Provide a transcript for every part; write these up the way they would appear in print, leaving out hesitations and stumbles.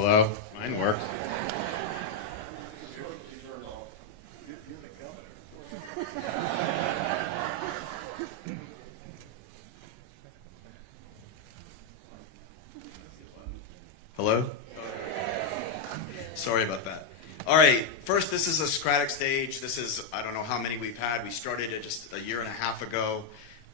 Hello? Mine worked. Hello? Sorry about that. All right, first, this is a Socratic stage. This is, I don't know how many we've had. We started it just a year and a half ago.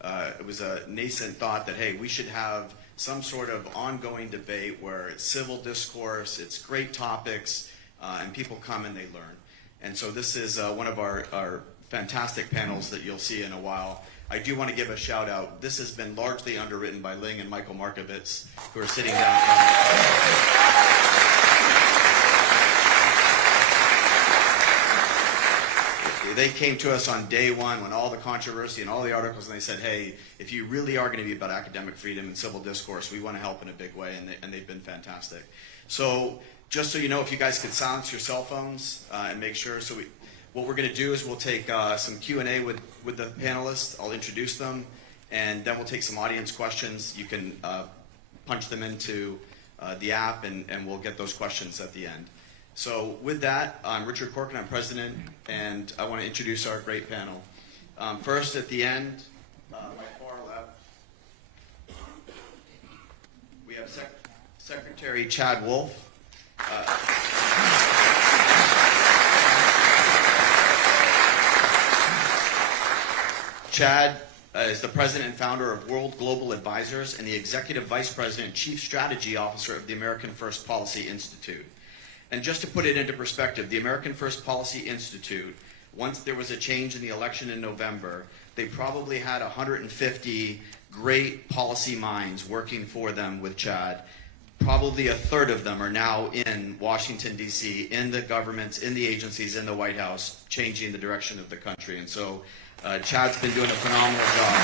It was a nascent thought that, hey, we should have some sort of ongoing debate where it's civil discourse, it's great topics, and people come and they learn. And so this is one of our fantastic panels that you'll see in a while. I do want to give a shout out. This has been largely underwritten by Ling and Michael Markovitz, who are sitting down front. They came to us on day one when all the controversy and all the articles, and they said, hey, if you really are going to be about academic freedom and civil discourse, we want to help in a big way, and they've been fantastic. So just so you know, if you guys could silence your cell phones and make sure. What we're going to do is we'll take some Q&A with the panelists. I'll introduce them, and then we'll take some audience questions. You can punch them into the app, and we'll get those questions at the end. So with that, I'm Richard Corkin, I'm president, and I want to introduce our great panel. First, at the end, my far left, we have Secretary Chad Wolf. Chad is the president and founder of World Global Advisors and the executive vice president and chief strategy officer of the American First Policy Institute. And just to put it into perspective, the American First Policy Institute, once there was a change in the election in November, they probably had 150 great policy minds working for them with Chad. Probably a third of them are now in Washington, D.C., in the governments, in the agencies, in the White House, changing the direction of the country. And so Chad's been doing a phenomenal job.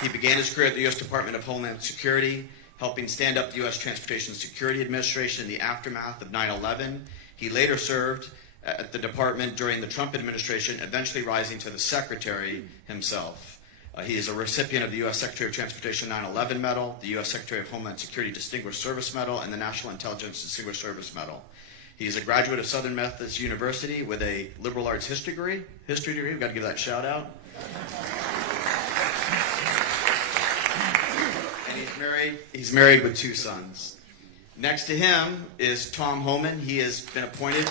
He began his career at the U.S. Department of Homeland Security, helping stand up the U.S. Transportation Security Administration in the aftermath of 9/11. He later served at the department during the Trump administration, eventually rising to the secretary himself. He is a recipient of the U.S. Secretary of Transportation 9/11 Medal, the U.S. Secretary of Homeland Security Distinguished Service Medal, and the National Intelligence Distinguished Service Medal. He is a graduate of Southern Methodist University with a liberal arts history degree. We've got to give that shout out. He's married with 2 sons. Next to him is Tom Homan. He has been appointed.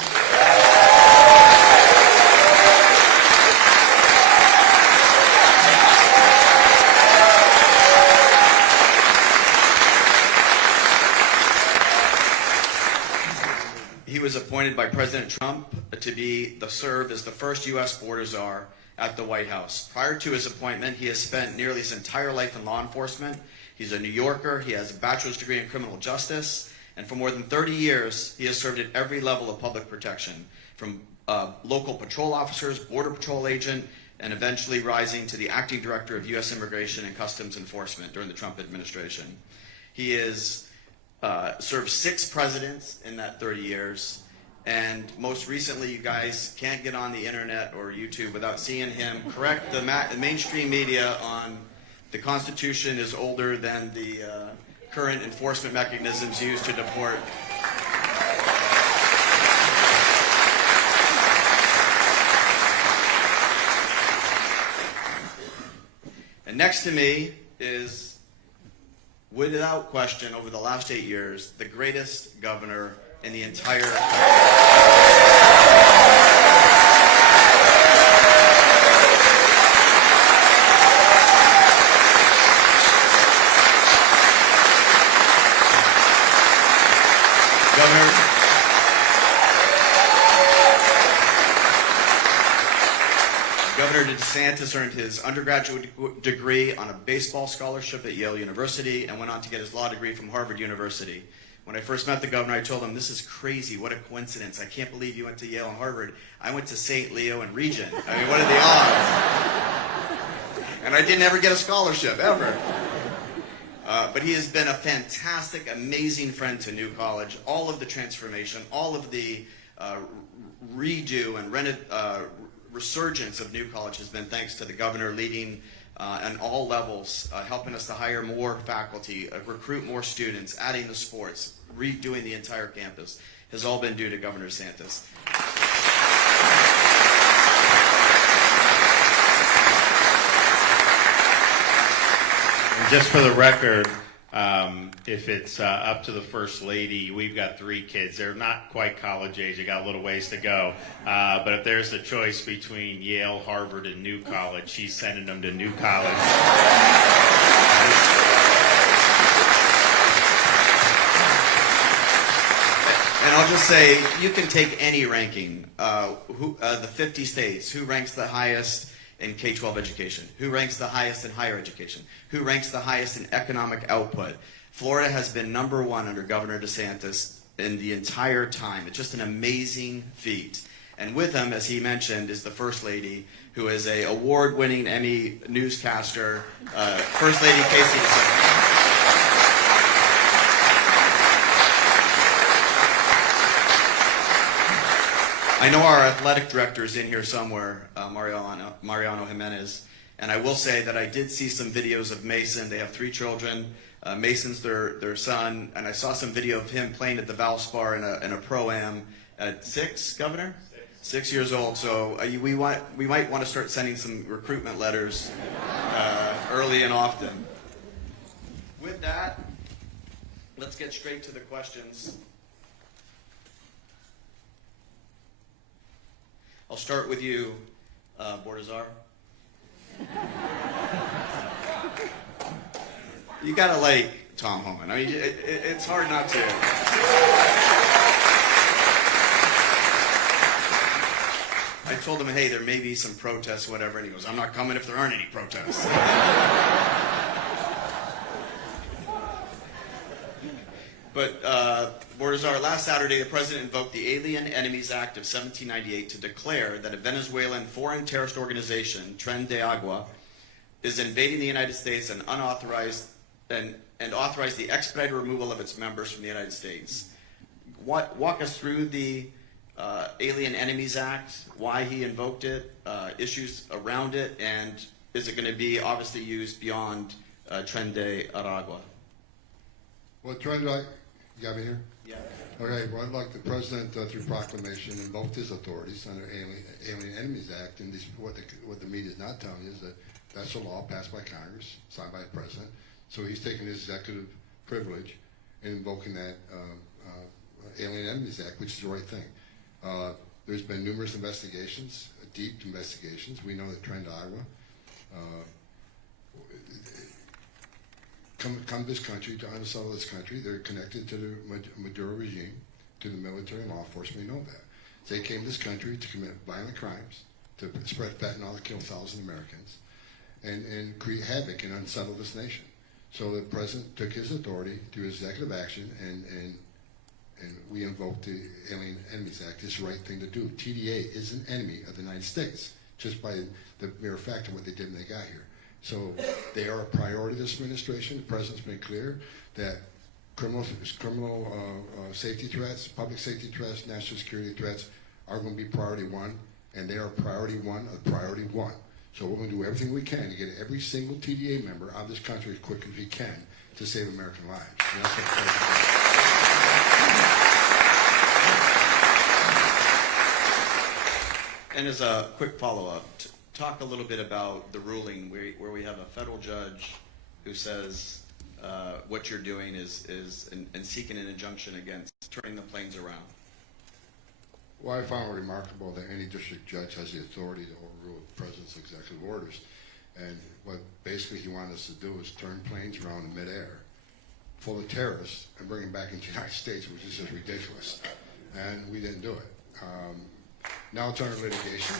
He was appointed by President Trump to serve as the first U.S. border czar at the White House. Prior to his appointment, he has spent nearly his entire life in law enforcement. He's a New Yorker. He has a bachelor's degree in criminal justice. And for more than 30 years, he has served at every level of public protection, from local patrol officers, border patrol agent, and eventually rising to the acting director of U.S. Immigration and Customs Enforcement during the Trump administration. He has served 6 presidents in that 30 years. And most recently, you guys can't get on the internet or YouTube without seeing him correct the mainstream media on the Constitution is older than the current enforcement mechanisms used to deport. And next to me is, without question, over the last 8 years, the greatest governor in the entire Governor DeSantis earned his undergraduate degree on a baseball scholarship at Yale University and went on to get his law degree from Harvard University. When I first met the governor, I told him, this is crazy, what a coincidence. I can't believe you went to Yale and Harvard. I went to St. Leo and Regent. I mean, what are the odds? And I didn't ever get a scholarship, ever. But he has been a fantastic, amazing friend to New College. All of the transformation, all of the redo and resurgence of New College has been thanks to the governor leading on all levels, helping us to hire more faculty, recruit more students, adding the sports, redoing the entire campus, has all been due to Governor DeSantis. And just for the record, if it's up to the First Lady, we've got 3 kids. They're not quite college age. They got a little ways to go. But if there's a choice between Yale, Harvard, and New College, she's sending them to New College. And I'll just say, you can take any ranking, the 50 states, who ranks the highest in K-12 education, who ranks the highest in higher education, who ranks the highest in economic output. Florida has been #1 under Governor DeSantis in the entire time. It's just an amazing feat. And with him, as he mentioned, is the First Lady, who is an award-winning Emmy newscaster, First Lady Casey DeSantis. I know our athletic director is in here somewhere, Mariano Jimenez, and I will say that I did see some videos of Mason. They have 3 children. Mason's their son, and I saw some video of him playing at the Valspar in a pro-am at 6, Governor? 6 years old. So we might want to start sending some recruitment letters early and often. With that, let's get straight to the questions. I'll start with you, Bordazar. You gotta like Tom Homan. I mean, it's hard not to. I told him, hey, there may be some protests, whatever, and he goes, I'm not coming if there aren't any protests. But, Bordazar, last Saturday, the president invoked the Alien Enemies Act of 1798 to declare that a Venezuelan foreign terrorist organization, Tren de Agua, is invading the United States and authorized the expedited removal of its members from the United States. Walk us through the Alien Enemies Act, why he invoked it, issues around it, and is it going to be obviously used beyond Tren de Aragua? Well, Tren de, you got me here? Yeah. Okay, well, I'd like the president, through proclamation, invoked his authorities under Alien Enemies Act, and what the media is not telling you is that that's a law passed by Congress, signed by the president. So he's taking his executive privilege and invoking that Alien Enemies Act, which is the right thing. There's been numerous investigations, deep investigations. We know that Tren de Agua come to this country, to unsettle this country. They're connected to the Maduro regime, to the military and law enforcement. We know that. They came to this country to commit violent crimes, to spread fentanyl, to kill thousands of Americans, and create havoc and unsettle this nation. So the president took his authority through executive action, and we invoked the Alien Enemies Act. It's the right thing to do. TDA is an enemy of the United States, just by the mere fact of what they did when they got here. So they are a priority of this administration. The president's been clear that criminal safety threats, public safety threats, national security threats are going to be priority 1, and they are priority 1 of priority 1. So we're going to do everything we can to get every single TDA member out of this country as quick as we can to save American lives. And that's what And as a quick follow-up, talk a little bit about the ruling where we have a federal judge who says what you're doing is seeking an injunction against turning the planes around. Well, I found it remarkable that any district judge has the authority to overrule the president's executive orders. And what basically he wanted us to do is turn planes around in midair full of terrorists and bring them back into the United States, which is just ridiculous. And we didn't do it. Now it's under litigation.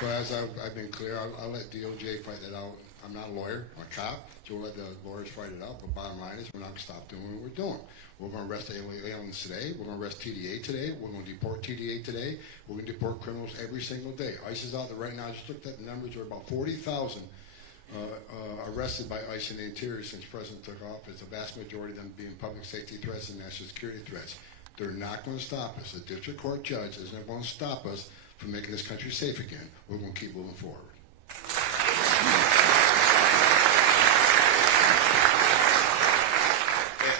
But as I've been clear, I'll let DOJ fight that out. I'm not a lawyer, I'm a cop, so we'll let the lawyers fight it out. But bottom line is we're not going to stop doing what we're doing. We're going to arrest aliens today. We're going to arrest TDA today. We're going to deport TDA today. We're going to deport criminals every single day. ICE is out there right now. I just looked at the numbers. There are about 40,000 arrested by ICE in the interior since the president took office. The vast majority of them being public safety threats and national security threats. They're not going to stop us. The district court judge isn't going to stop us for making this country safe again, we're going to keep moving forward.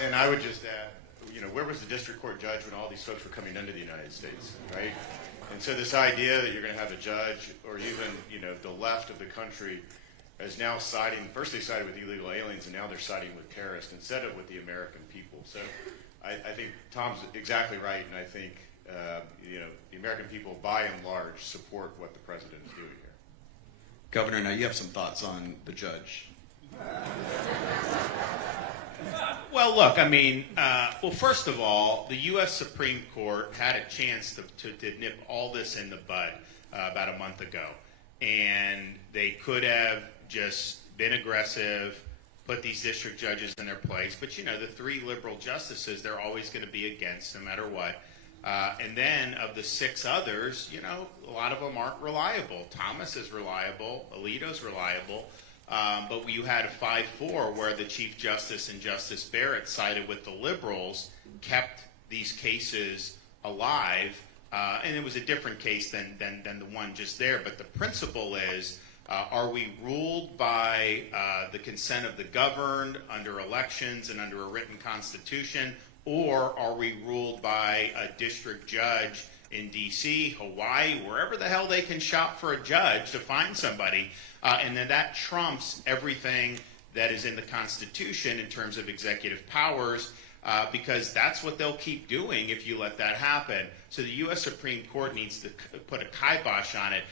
And I would just add, where was the district court judge when all these folks were coming into the United States, right? And so this idea that you're going to have a judge, or even, the left of the country is now first they sided with illegal aliens, and now they're siding with terrorists instead of with the American people. So I think Tom's exactly right, and I think, the American people, by and large, support what the president is doing here. Governor, now you have some thoughts on the judge. Well, look, first of all, the U.S. Supreme Court had a chance to nip all this in the bud about a month ago. And they could have just been aggressive, put these district judges in their place. But, the three liberal justices, they're always going to be against no matter what. And then of the six others, a lot of them aren't reliable. Thomas is reliable. Alito's reliable. But you had a 5-4 where the Chief Justice and Justice Barrett sided with the liberals, kept these cases alive, and it was a different case than the one just there. But the principle is, are we ruled by the consent of the governed under elections and under a written constitution, or are we ruled by a district judge in D.C., Hawaii, wherever the hell they can shop for a judge to find somebody? And then that trumps everything that is in the Constitution in terms of executive powers, because that's what they'll keep doing if you let that happen. So the U.S. Supreme Court needs to put a kibosh on it.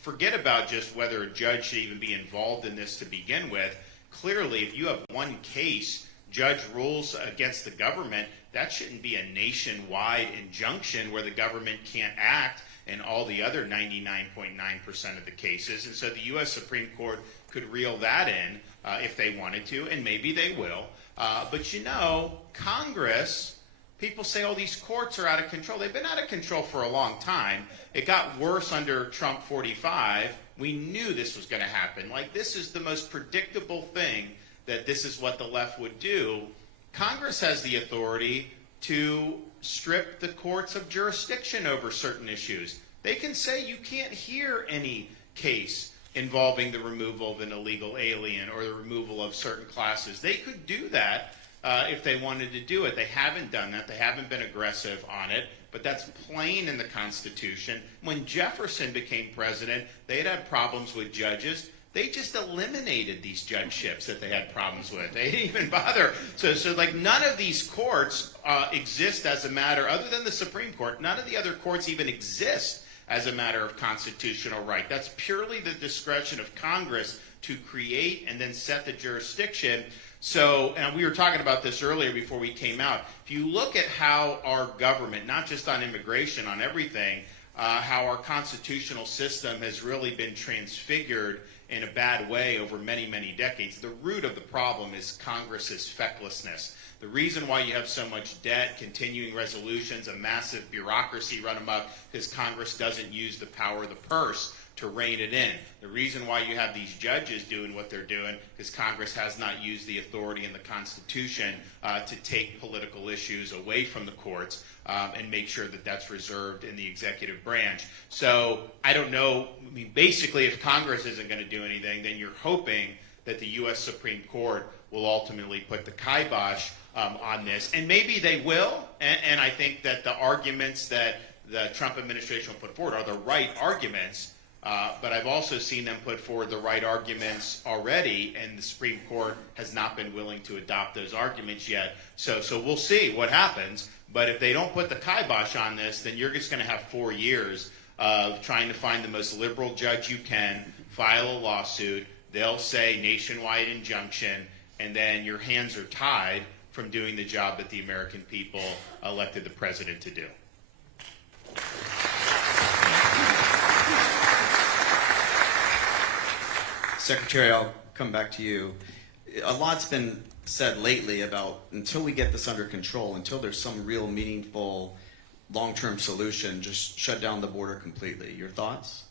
Forget about just whether a judge should even be involved in this to begin with. Clearly, if you have one case, judge rules against the government, that shouldn't be a nationwide injunction where the government can't act in all the other 99.9% of the cases. And so the U.S. Supreme Court could reel that in if they wanted to, and maybe they will. But Congress, people say, these courts are out of control. They've been out of control for a long time. It got worse under Trump 45. We knew this was going to happen. This is the most predictable thing, that this is what the left would do. Congress has the authority to strip the courts of jurisdiction over certain issues. They can say you can't hear any case involving the removal of an illegal alien or the removal of certain classes. They could do that if they wanted to do it. They haven't done that. They haven't been aggressive on it, but that's plain in the Constitution. When Jefferson became president, they had problems with judges. They just eliminated these judgeships that they had problems with. They didn't even bother. So none of these courts exist as a matter, other than the Supreme Court, none of the other courts even exist as a matter of constitutional right. That's purely the discretion of Congress to create and then set the jurisdiction. So, and we were talking about this earlier before we came out. If you look at how our government, not just on immigration, on everything, how our constitutional system has really been transfigured in a bad way over many, many decades. The root of the problem is Congress's fecklessness. The reason why you have so much debt, continuing resolutions, a massive bureaucracy run amok, is Congress doesn't use the power of the purse to rein it in. The reason why you have these judges doing what they're doing is Congress has not used the authority in the Constitution to take political issues away from the courts and make sure that that's reserved in the executive branch. So I don't know. Basically, if Congress isn't going to do anything, then you're hoping that the U.S. Supreme Court will ultimately put the kibosh on this. And maybe they will. And I think that the arguments that the Trump administration will put forward are the right arguments. But I've also seen them put forward the right arguments already, and the Supreme Court has not been willing to adopt those arguments yet. So we'll see what happens. But if they don't put the kibosh on this, then you're just going to have 4 years of trying to find the most liberal judge you can, file a lawsuit. They'll say nationwide injunction, and then your hands are tied from doing the job that the American people elected the president to do. Secretary, I'll come back to you. A lot's been said lately about until we get this under control, until there's some real meaningful long-term solution, just shut down the border completely. Your thoughts?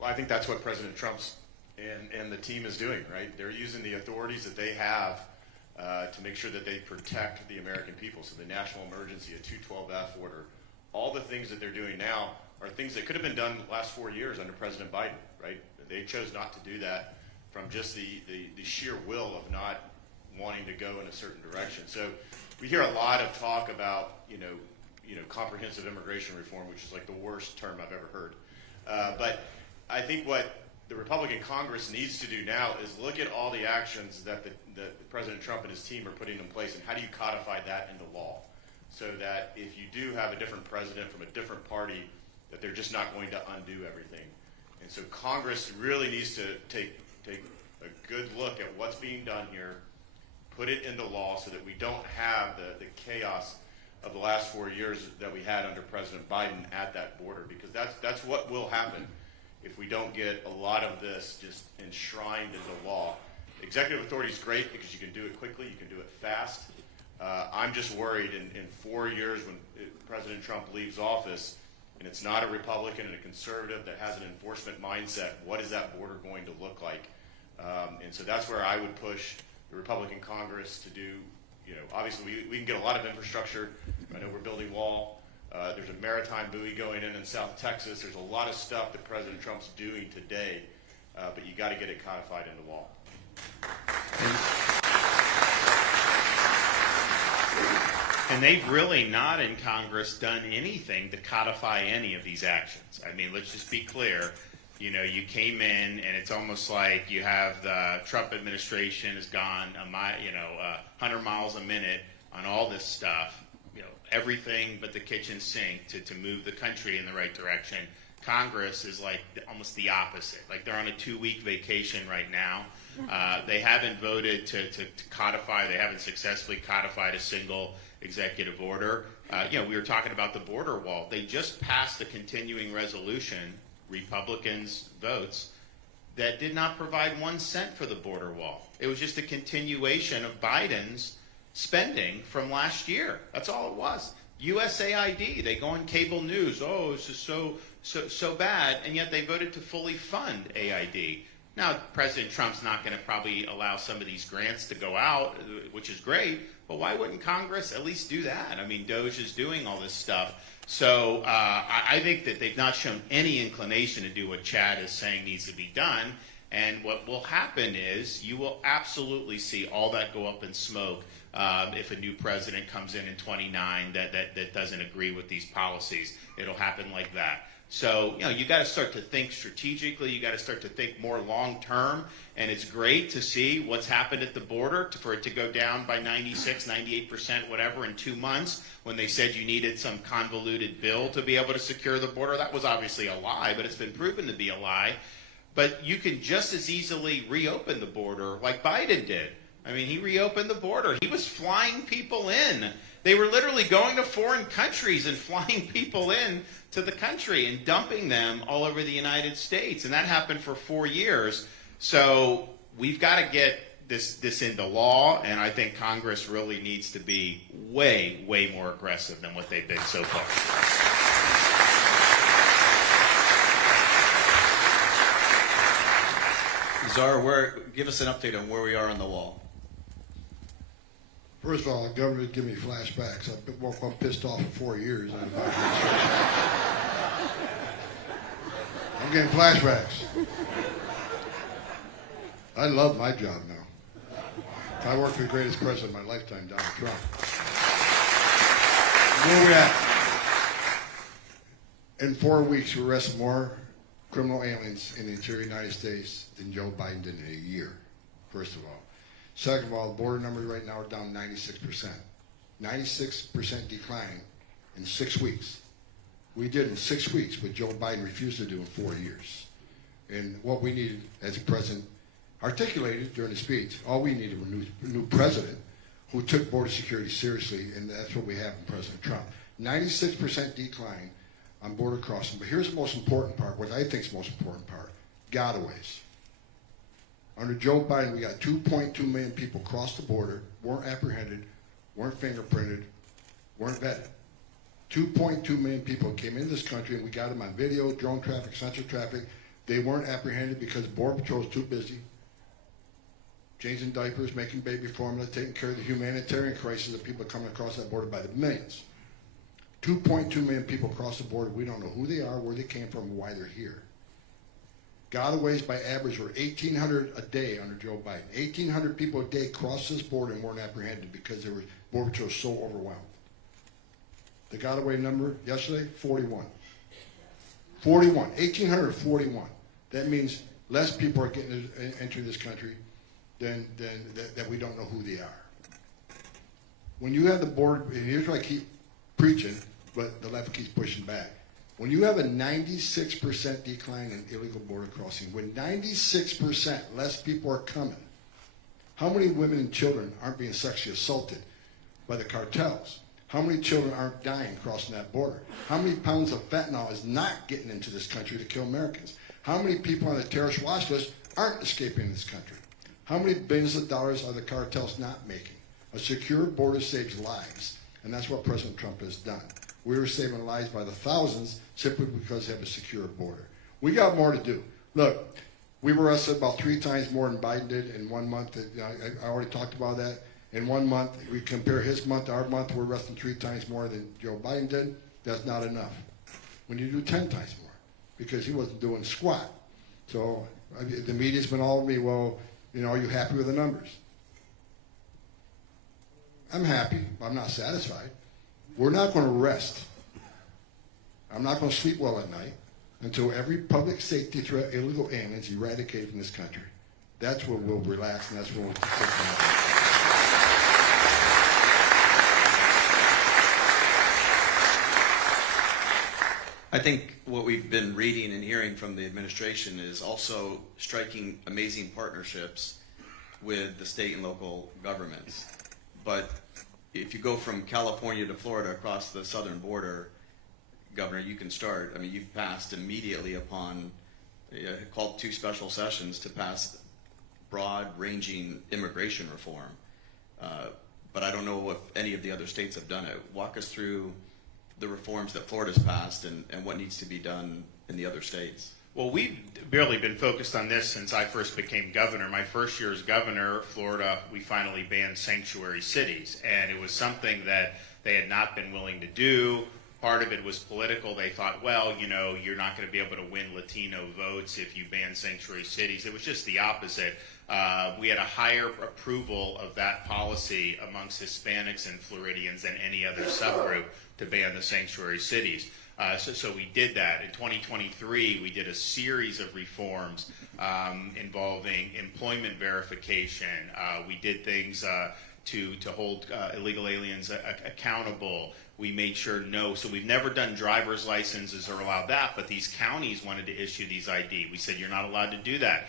Well, I think that's what President Trump's and the team is doing, right? They're using the authorities that they have to make sure that they protect the American people. So the national emergency, a 212F order, all the things that they're doing now are things that could have been done the last 4 years under President Biden, right? They chose not to do that from just the sheer will of not wanting to go in a certain direction. So we hear a lot of talk about, comprehensive immigration reform, which is like the worst term I've ever heard. But I think what the Republican Congress needs to do now is look at all the actions that President Trump and his team are putting in place, and how do you codify that into law, so that if you do have a different president from a different party, that they're just not going to undo everything. And so Congress really needs to take a good look at what's being done here, put it into law so that we don't have the chaos of the last 4 years that we had under President Biden at that border, because that's what will happen if we don't get a lot of this just enshrined into law. Executive authority is great because you can do it quickly, you can do it fast. I'm just worried in 4 years when President Trump leaves office, and it's not a Republican and a conservative that has an enforcement mindset, what is that border going to look like? And so that's where I would push the Republican Congress to do, obviously we can get a lot of infrastructure. I know we're building wall. There's a maritime buoy going in South Texas. There's a lot of stuff that President Trump's doing today, but you got to get it codified into law. And they've really not in Congress done anything to codify any of these actions. I mean, let's just be clear. You came in, and it's almost like you have the Trump administration has gone 100 miles a minute on all this stuff. Everything but the kitchen sink to move the country in the right direction. Congress is like almost the opposite. Like they're on a 2-week vacation right now. They haven't voted to codify. They haven't successfully codified a single executive order. We were talking about the border wall. They just passed a continuing resolution, Republicans' votes, that did not provide 1 cent for the border wall. It was just a continuation of Biden's spending from last year. That's all it was. USAID, they go on cable news, this is so bad, and yet they voted to fully fund AID. Now, President Trump's not going to probably allow some of these grants to go out, which is great, but why wouldn't Congress at least do that? I mean, DOJ is doing all this stuff. So I think that they've not shown any inclination to do what Chad is saying needs to be done. And what will happen is you will absolutely see all that go up in smoke if a new president comes in 29 that doesn't agree with these policies. It'll happen like that. So, you got to start to think strategically. You got to start to think more long term. And it's great to see what's happened at the border for it to go down by 96, 98%, whatever, in 2 months when they said you needed some convoluted bill to be able to secure the border. That was obviously a lie, but it's been proven to be a lie. But you can just as easily reopen the border like Biden did. I mean, he reopened the border. He was flying people in. They were literally going to foreign countries and flying people in to the country and dumping them all over the United States. And that happened for 4 years. So we've got to get this into law, and I think Congress really needs to be way, way more aggressive than what they've been so far. Czar, give us an update on where we are on the wall. First of all, the government give me flashbacks. I've been pissed off for 4 years. I'm getting flashbacks. I love my job now. I worked for the greatest president of my lifetime, Donald Trump. Where we at? In 4 weeks, we arrested more criminal aliens in the interior United States than Joe Biden did in a year, first of all. Second of all, the border numbers right now are down 96%. 96% decline in 6 weeks. We did in 6 weeks what Joe Biden refused to do in 4 years. And what we needed, as the president articulated during the speech, all we needed was a new president who took border security seriously, and that's what we have in President Trump. 96% decline on border crossing. But here's the most important part, what I think is the most important part, gotaways. Under Joe Biden, we got 2.2 million people cross the border, weren't apprehended, weren't fingerprinted, weren't vetted. 2.2 million people came into this country, and we got them on video, drone traffic, sensor traffic. They weren't apprehended because the Border Patrol was too busy changing diapers, making baby formula, taking care of the humanitarian crisis of people coming across that border by the millions. 2.2 million people across the border. We don't know who they are, where they came from, and why they're here. Gotaways by average were 1,800 a day under Joe Biden. 1,800 people a day crossed this border and weren't apprehended because Border Patrol was so overwhelmed. The Gotaway number yesterday, 41. 41. 1,841. That means less people are getting entering this country than that we don't know who they are. When you have the border, and here's what I keep preaching, but the left keeps pushing back. When you have a 96% decline in illegal border crossing, when 96% less people are coming, how many women and children aren't being sexually assaulted by the cartels? How many children aren't dying crossing that border? How many pounds of fentanyl is not getting into this country to kill Americans? How many people on the terrorist watch list aren't escaping this country? How many billions of dollars are the cartels not making? A secure border saves lives, and that's what President Trump has done. We were saving lives by the thousands simply because they have a secure border. We got more to do. Look, we were arrested about 3 times more than Biden did in 1 month. I already talked about that. In 1 month, we compare his month to our month, we're arresting 3 times more than Joe Biden did. That's not enough. We need to do 10 times more because he wasn't doing squat. So the media's been all over me, well, you know, are you happy with the numbers? I'm happy, but I'm not satisfied. We're not going to rest. I'm not going to sleep well at night until every public safety threat, illegal aliens eradicated from this country. That's where we'll relax, and that's where we'll sit down. I think what we've been reading and hearing from the administration is also striking amazing partnerships with the state and local governments. But if you go from California to Florida across the southern border, Governor, you can start. I mean, you've passed immediately upon, called 2 special sessions to pass broad-ranging immigration reform. But I don't know if any of the other states have done it. Walk us through the reforms that Florida's passed and what needs to be done in the other states. Well, we've barely been focused on this since I first became governor. My first year as governor, Florida, we finally banned sanctuary cities. And it was something that they had not been willing to do. Part of it was political. They thought, well, you know, you're not going to be able to win Latino votes if you ban sanctuary cities. It was just the opposite. We had a higher approval of that policy amongst Hispanics and Floridians than any other subgroup to ban the sanctuary cities. So we did that. In 2023, we did a series of reforms involving employment verification. We did things to hold illegal aliens accountable. We made sure so we've never done driver's licenses or allowed that, but these counties wanted to issue these ID. We said, you're not allowed to do that.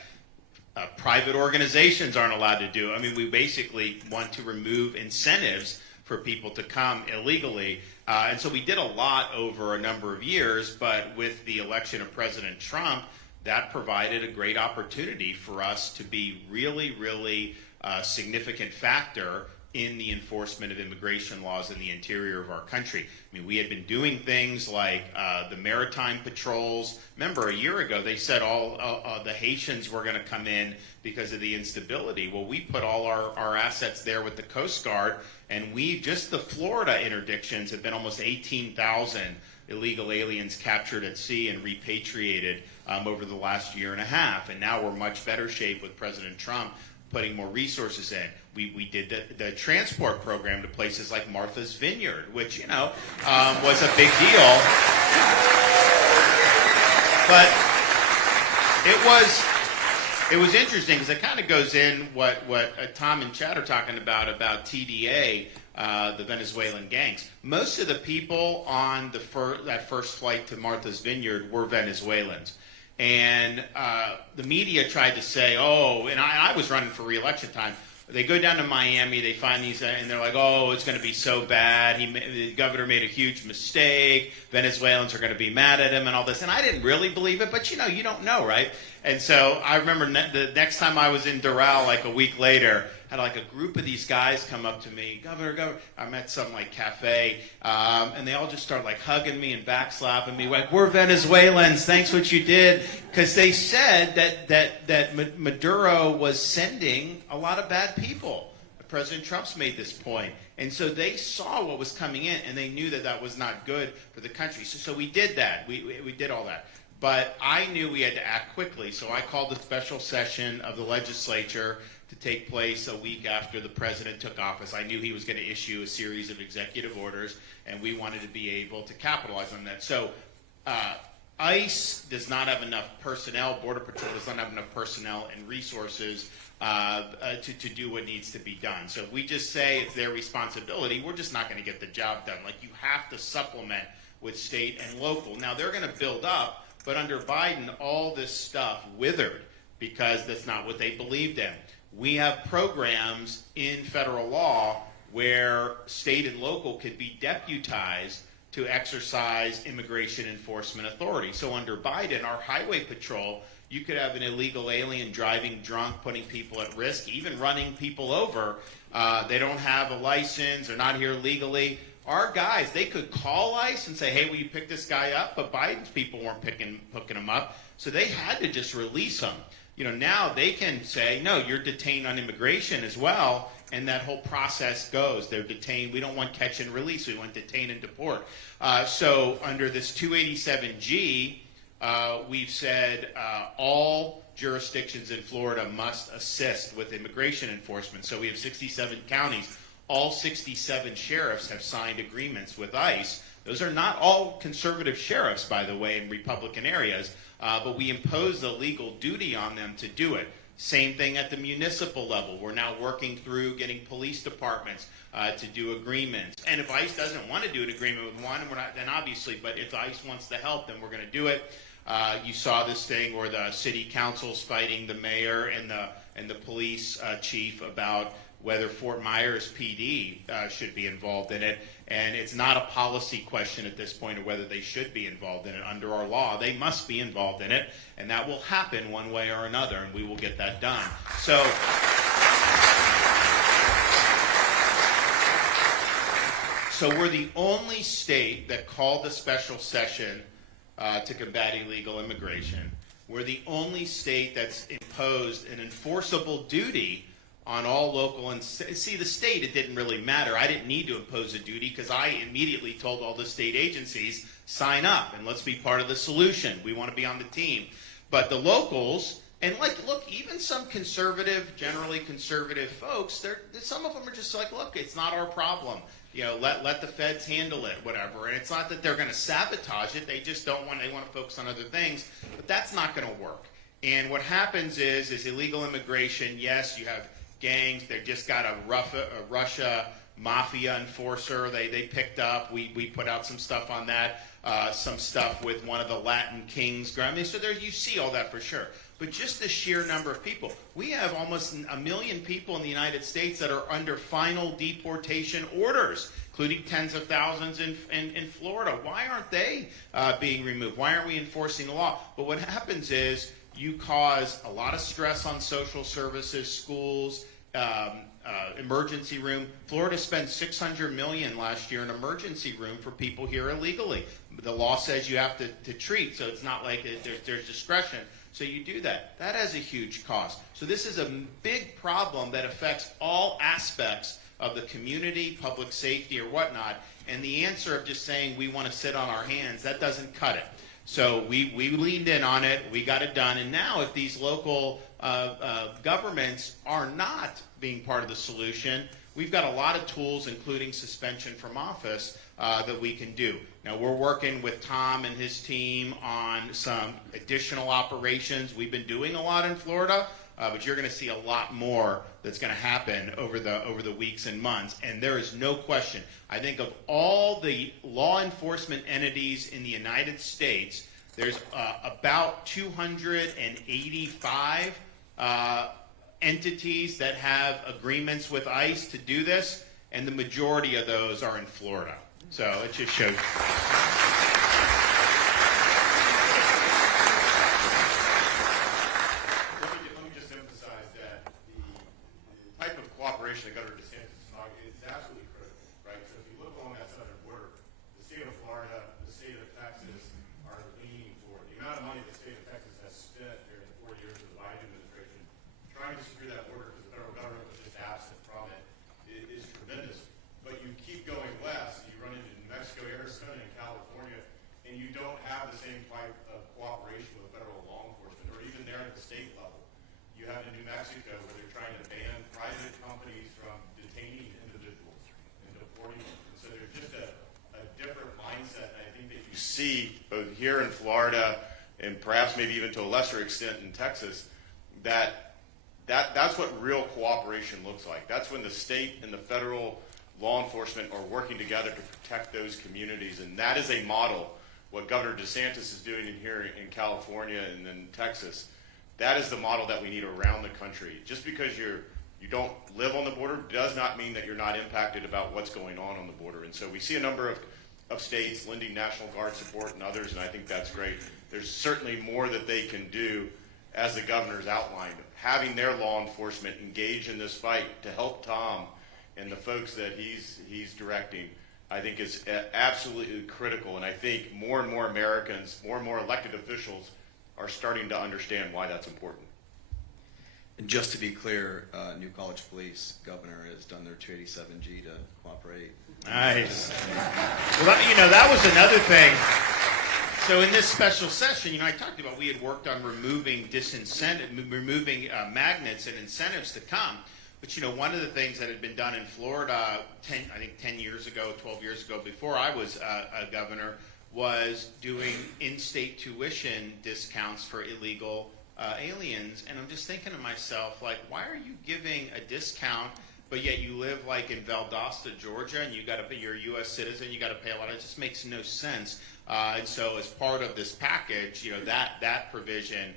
Private organizations aren't allowed to do it. I mean, we basically want to remove incentives for people to come illegally. And so we did a lot over a number of years, but with the election of President Trump, that provided a great opportunity for us to be really, really significant factor in the enforcement of immigration laws in the interior of our country. I mean, we had been doing things like the maritime patrols. Remember, a year ago, they said all the Haitians were going to come in because of the instability. Well, we put all our assets there with the Coast Guard, and just the Florida interdictions have been almost 18,000 illegal aliens captured at sea and repatriated over the last year and a half. And now we're much better shape with President Trump putting more resources in. We did the transport program to places like Martha's Vineyard, which, you know, was a big deal. But it was interesting because it kind of goes in what Tom and Chad are talking about TDA, the Venezuelan gangs. Most of the people on that first flight to Martha's Vineyard were Venezuelans. And the media tried to say, and I was running for re-election time. They go down to Miami, they find these, and they're like, it's going to be so bad. The governor made a huge mistake. Venezuelans are going to be mad at him and all this. And I didn't really believe it, but, you know, you don't know, right? And so I remember the next time I was in Doral, like a week later, had like a group of these guys come up to me, Governor, I'm at some like cafe, and they all just started like hugging me and backslapping me, like, we're Venezuelans, thanks what you did, because they said that Maduro was sending a lot of bad people President Trump's made this point. And so they saw what was coming in, and they knew that that was not good for the country. So we did that. We did all that. But I knew we had to act quickly, so I called a special session of the legislature to take place a week after the president took office. I knew he was going to issue a series of executive orders, and we wanted to be able to capitalize on that. So ICE does not have enough personnel, Border Patrol does not have enough personnel and resources to do what needs to be done. So if we just say it's their responsibility, we're just not going to get the job done. Like, you have to supplement with state and local. Now, they're going to build up, but under Biden, all this stuff withered because that's not what they believed in. We have programs in federal law where state and local could be deputized to exercise immigration enforcement authority. So under Biden, our highway patrol, you could have an illegal alien driving drunk, putting people at risk, even running people over. They don't have a license, they're not here legally. Our guys, they could call ICE and say, hey, will you pick this guy up? But Biden's people weren't hooking him up, so they had to just release him. Now they can say, no, you're detained on immigration as well, and that whole process goes. They're detained. We don't want catch and release. We want detain and deport. So under this 287G, we've said all jurisdictions in Florida must assist with immigration enforcement. So we have 67 counties. All 67 sheriffs have signed agreements with ICE. Those are not all conservative sheriffs, by the way, in Republican areas, but we impose the legal duty on them to do it. Same thing at the municipal level. We're now working through getting police departments to do agreements. And if ICE doesn't want to do an agreement with one, then obviously, but if ICE wants to help, then we're going to do it. You saw this thing where the city council's fighting the mayor and the police chief about whether Fort Myers PD should be involved in it. And it's not a policy question at this point of whether they should be involved in it. Under our law, they must be involved in it, and that will happen one way or another, and we will get that done. So we're the only state that called a special session to combat illegal immigration. We're the only state that's imposed an enforceable duty on all local and see the state. It didn't really matter. I didn't need to impose a duty because I immediately told all the state agencies, sign up and let's be part of the solution. We want to be on the team. But the locals, and look, even some conservative, generally conservative folks, some of them are just like, look, it's not our problem. Let the feds handle it, whatever. And it's not that they're going to sabotage it. They just don't want. They want to focus on other things. But that's not going to work. And what happens is illegal immigration. Yes, you have gangs. They just got a Russia mafia enforcer they picked up. We put out some stuff on that, some stuff with one of the Latin kings. So there you see all that for sure. But just the sheer number of people. We have almost 1 million people in the United States that are under final deportation orders, including tens of thousands in Florida. Why aren't they being removed? Why aren't we enforcing the law? But what happens is you cause a lot of stress on social services, schools, emergency room. Florida spent $600 million last year in emergency room for people here illegally. The law says you have to treat, so it's not like there's discretion. So you do that. That has a huge cost. So this is a big problem that affects all aspects of the community, public safety, or whatnot. And the answer of just saying we want to sit on our hands, that doesn't cut it. So we leaned in on it, we got it done, and now if these local governments are not being part of the solution, we've got a lot of tools, including suspension from office, that we can do. Now we're working with Tom and his team on some additional operations. We've been doing a lot in Florida, but you're going to see a lot more that's going to happen over the weeks and months. And there is no question. I think of all the law enforcement entities in the United States, there's about 285 entities that have agreements with ICE to do this, and the majority of those are in Florida. So it just shows. Let me just emphasize that the type of cooperation that Governor DeSantis is talking is absolutely critical, right? So if you look along that southern border, the state of Florida, the state of Texas are leaning forward. The amount of money the state of Texas has spent during the 4 years of the Biden administration trying to secure that border because the federal government was just absent from it have the same type of cooperation with federal law enforcement, or even there at the state level. You have in New Mexico where they're trying to ban private companies from detaining individuals and deporting them. And so there's just a different mindset, and I think that you see both here in Florida and perhaps maybe even to a lesser extent in Texas, that's what real cooperation looks like. That's when the state and the federal law enforcement are working together to protect those communities, and that is a model. What Governor DeSantis is doing here in California and in Texas, that is the model that we need around the country. Just because you don't live on the border does not mean that you're not impacted about what's going on the border. And so we see a number of states lending National Guard support and others, and I think that's great. There's certainly more that they can do, as the governor's outlined, having their law enforcement engage in this fight to help Tom and the folks that he's directing, I think is absolutely critical. And I think more and more Americans, more and more elected officials are starting to understand why that's important. And just to be clear, New College Police Governor has done their 287G to cooperate. Nice. Well, that was another thing. So in this special session, I talked about we had worked on removing magnets and incentives to come. But, one of the things that had been done in Florida 10 years ago, 12 years ago, before I was a governor, was doing in-state tuition discounts for illegal aliens. And I'm just thinking to myself, like, why are you giving a discount, but yet you live like in Valdosta, Georgia, and you're a U.S. citizen, you got to pay a lot. It just makes no sense. And so as part of this package, that provision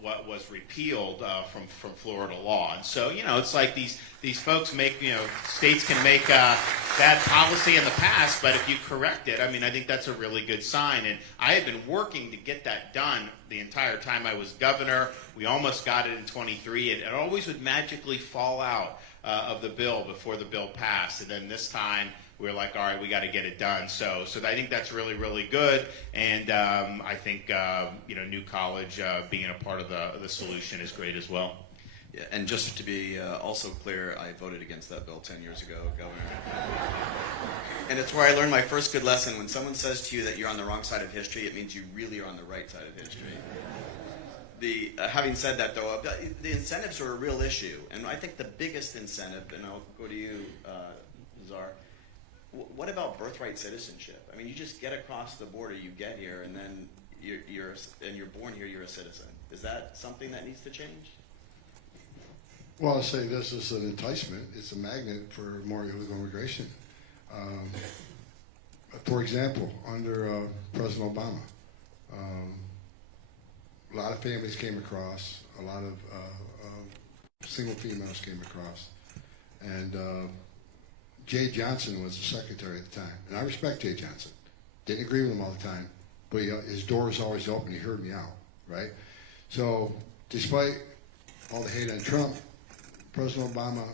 what was repealed from Florida law. And so, it's like these folks make, states can make bad policy in the past, but if you correct it, I think that's a really good sign. And I have been working to get that done the entire time I was governor. We almost got it in 23. It always would magically fall out of the bill before the bill passed. And then this time, we were like, all right, we got to get it done. So I think that's really, really good. And I think, New College being a part of the solution is great as well. Yeah, and just to be also clear, I voted against that bill 10 years ago, Governor. And it's where I learned my first good lesson. When someone says to you that you're on the wrong side of history, it means you really are on the right side of history. Having said that, though, the incentives are a real issue. And I think the biggest incentive, and I'll go to you, Czar, what about birthright citizenship? You just get across the border, you get here, and then you're born here, you're a citizen. Is that something that needs to change? Well, I'll say this is an enticement. It's a magnet for more illegal immigration. For example, under President Obama, a lot of families came across, a lot of single females came across, and Jay Johnson was the secretary at the time, and I respect Jay Johnson. Didn't agree with him all the time, but his door was always open. He heard me out, right? So despite all the hate on Trump, President Obama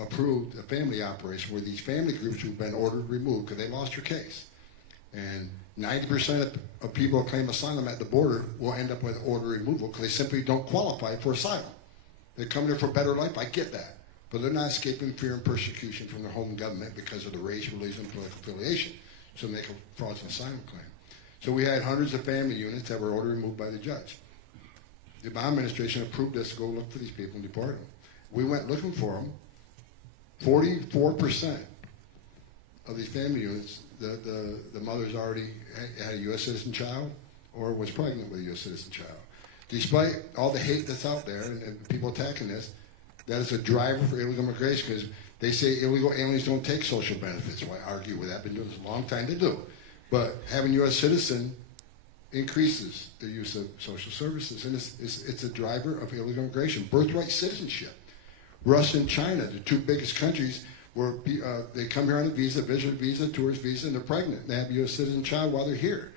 approved a family operation where these family groups who've been ordered removed because they lost their case. And 90% of people who claim asylum at the border will end up with order removal because they simply don't qualify for asylum. They're coming here for a better life, I get that. But they're not escaping fear and persecution from their home government because of the race, religion, and political affiliation. So they make a fraudulent asylum claim. So we had hundreds of family units that were ordered removed by the judge. The Obama administration approved us to go look for these people and deport them. We went looking for them. 44% of these family units, the mothers already had a U.S. citizen child or was pregnant with a U.S. citizen child. Despite all the hate that's out there and people attacking this, that is a driver for illegal immigration because they say illegal aliens don't take social benefits. Well, I argue with that. I've been doing this a long time. They do. But having a U.S. citizen increases the use of social services, and it's a driver of illegal immigration. Birthright citizenship. Russia and China, the two biggest countries, where they come here on a visa, visitor visa, tourist visa, and they're pregnant. They have a U.S. citizen child while they're here.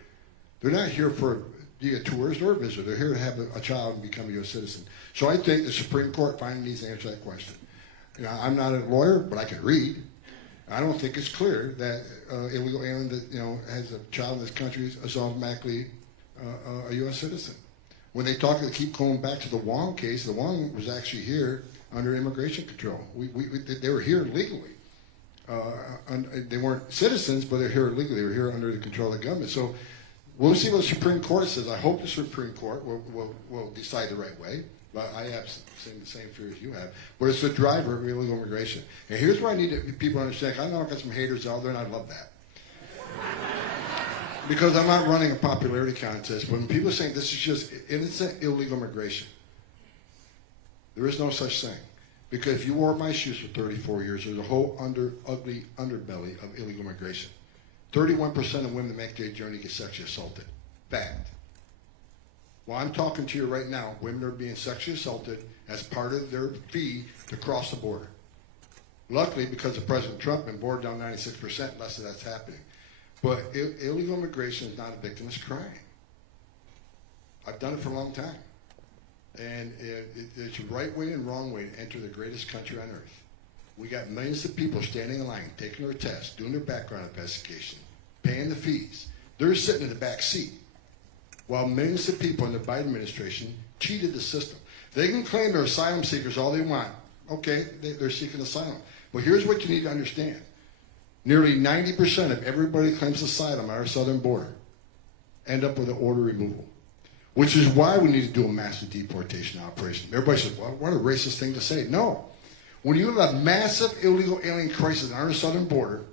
They're not here for be a tourist or a visitor. They're here to have a child and become a U.S. citizen. So I think the Supreme Court finally needs to answer that question. I'm not a lawyer, but I can read. I don't think it's clear that illegal alien that has a child in this country is automatically a U.S. citizen. When they keep going back to the Wong case. The Wong was actually here under immigration control. They were here legally. They weren't citizens, but they're here legally. They were here under the control of the government. So We'll see what the Supreme Court says. I hope the Supreme Court will decide the right way. But I have the same fear as you have. But it's the driver of illegal immigration. And here's where I need people to understand. I know I've got some haters out there, and I love that. Because I'm not running a popularity contest. When people are saying this is just innocent illegal immigration, there is no such thing. Because if you wore my shoes for 34 years, there's a whole ugly underbelly of illegal immigration. 31% of women that make their journey get sexually assaulted. Fact. While I'm talking to you right now, women are being sexually assaulted as part of their fee to cross the border. Luckily, because of President Trump and border down 96%, less of that's happening. But illegal immigration is not a victimless crime. I've done it for a long time. And it's a right way and wrong way to enter the greatest country on earth. We got millions of people standing in line, taking their tests, doing their background investigation, paying the fees. They're sitting in the back seat. While millions of people in the Biden administration cheated the system. They can claim they're asylum seekers all they want. Okay, they're seeking asylum. But here's what you need to understand. Nearly 90% of everybody who claims asylum at our southern border end up with an order removal, which is why we need to do a massive deportation operation. Everybody says, well, what a racist thing to say. No. When you have a massive illegal alien crisis on our southern border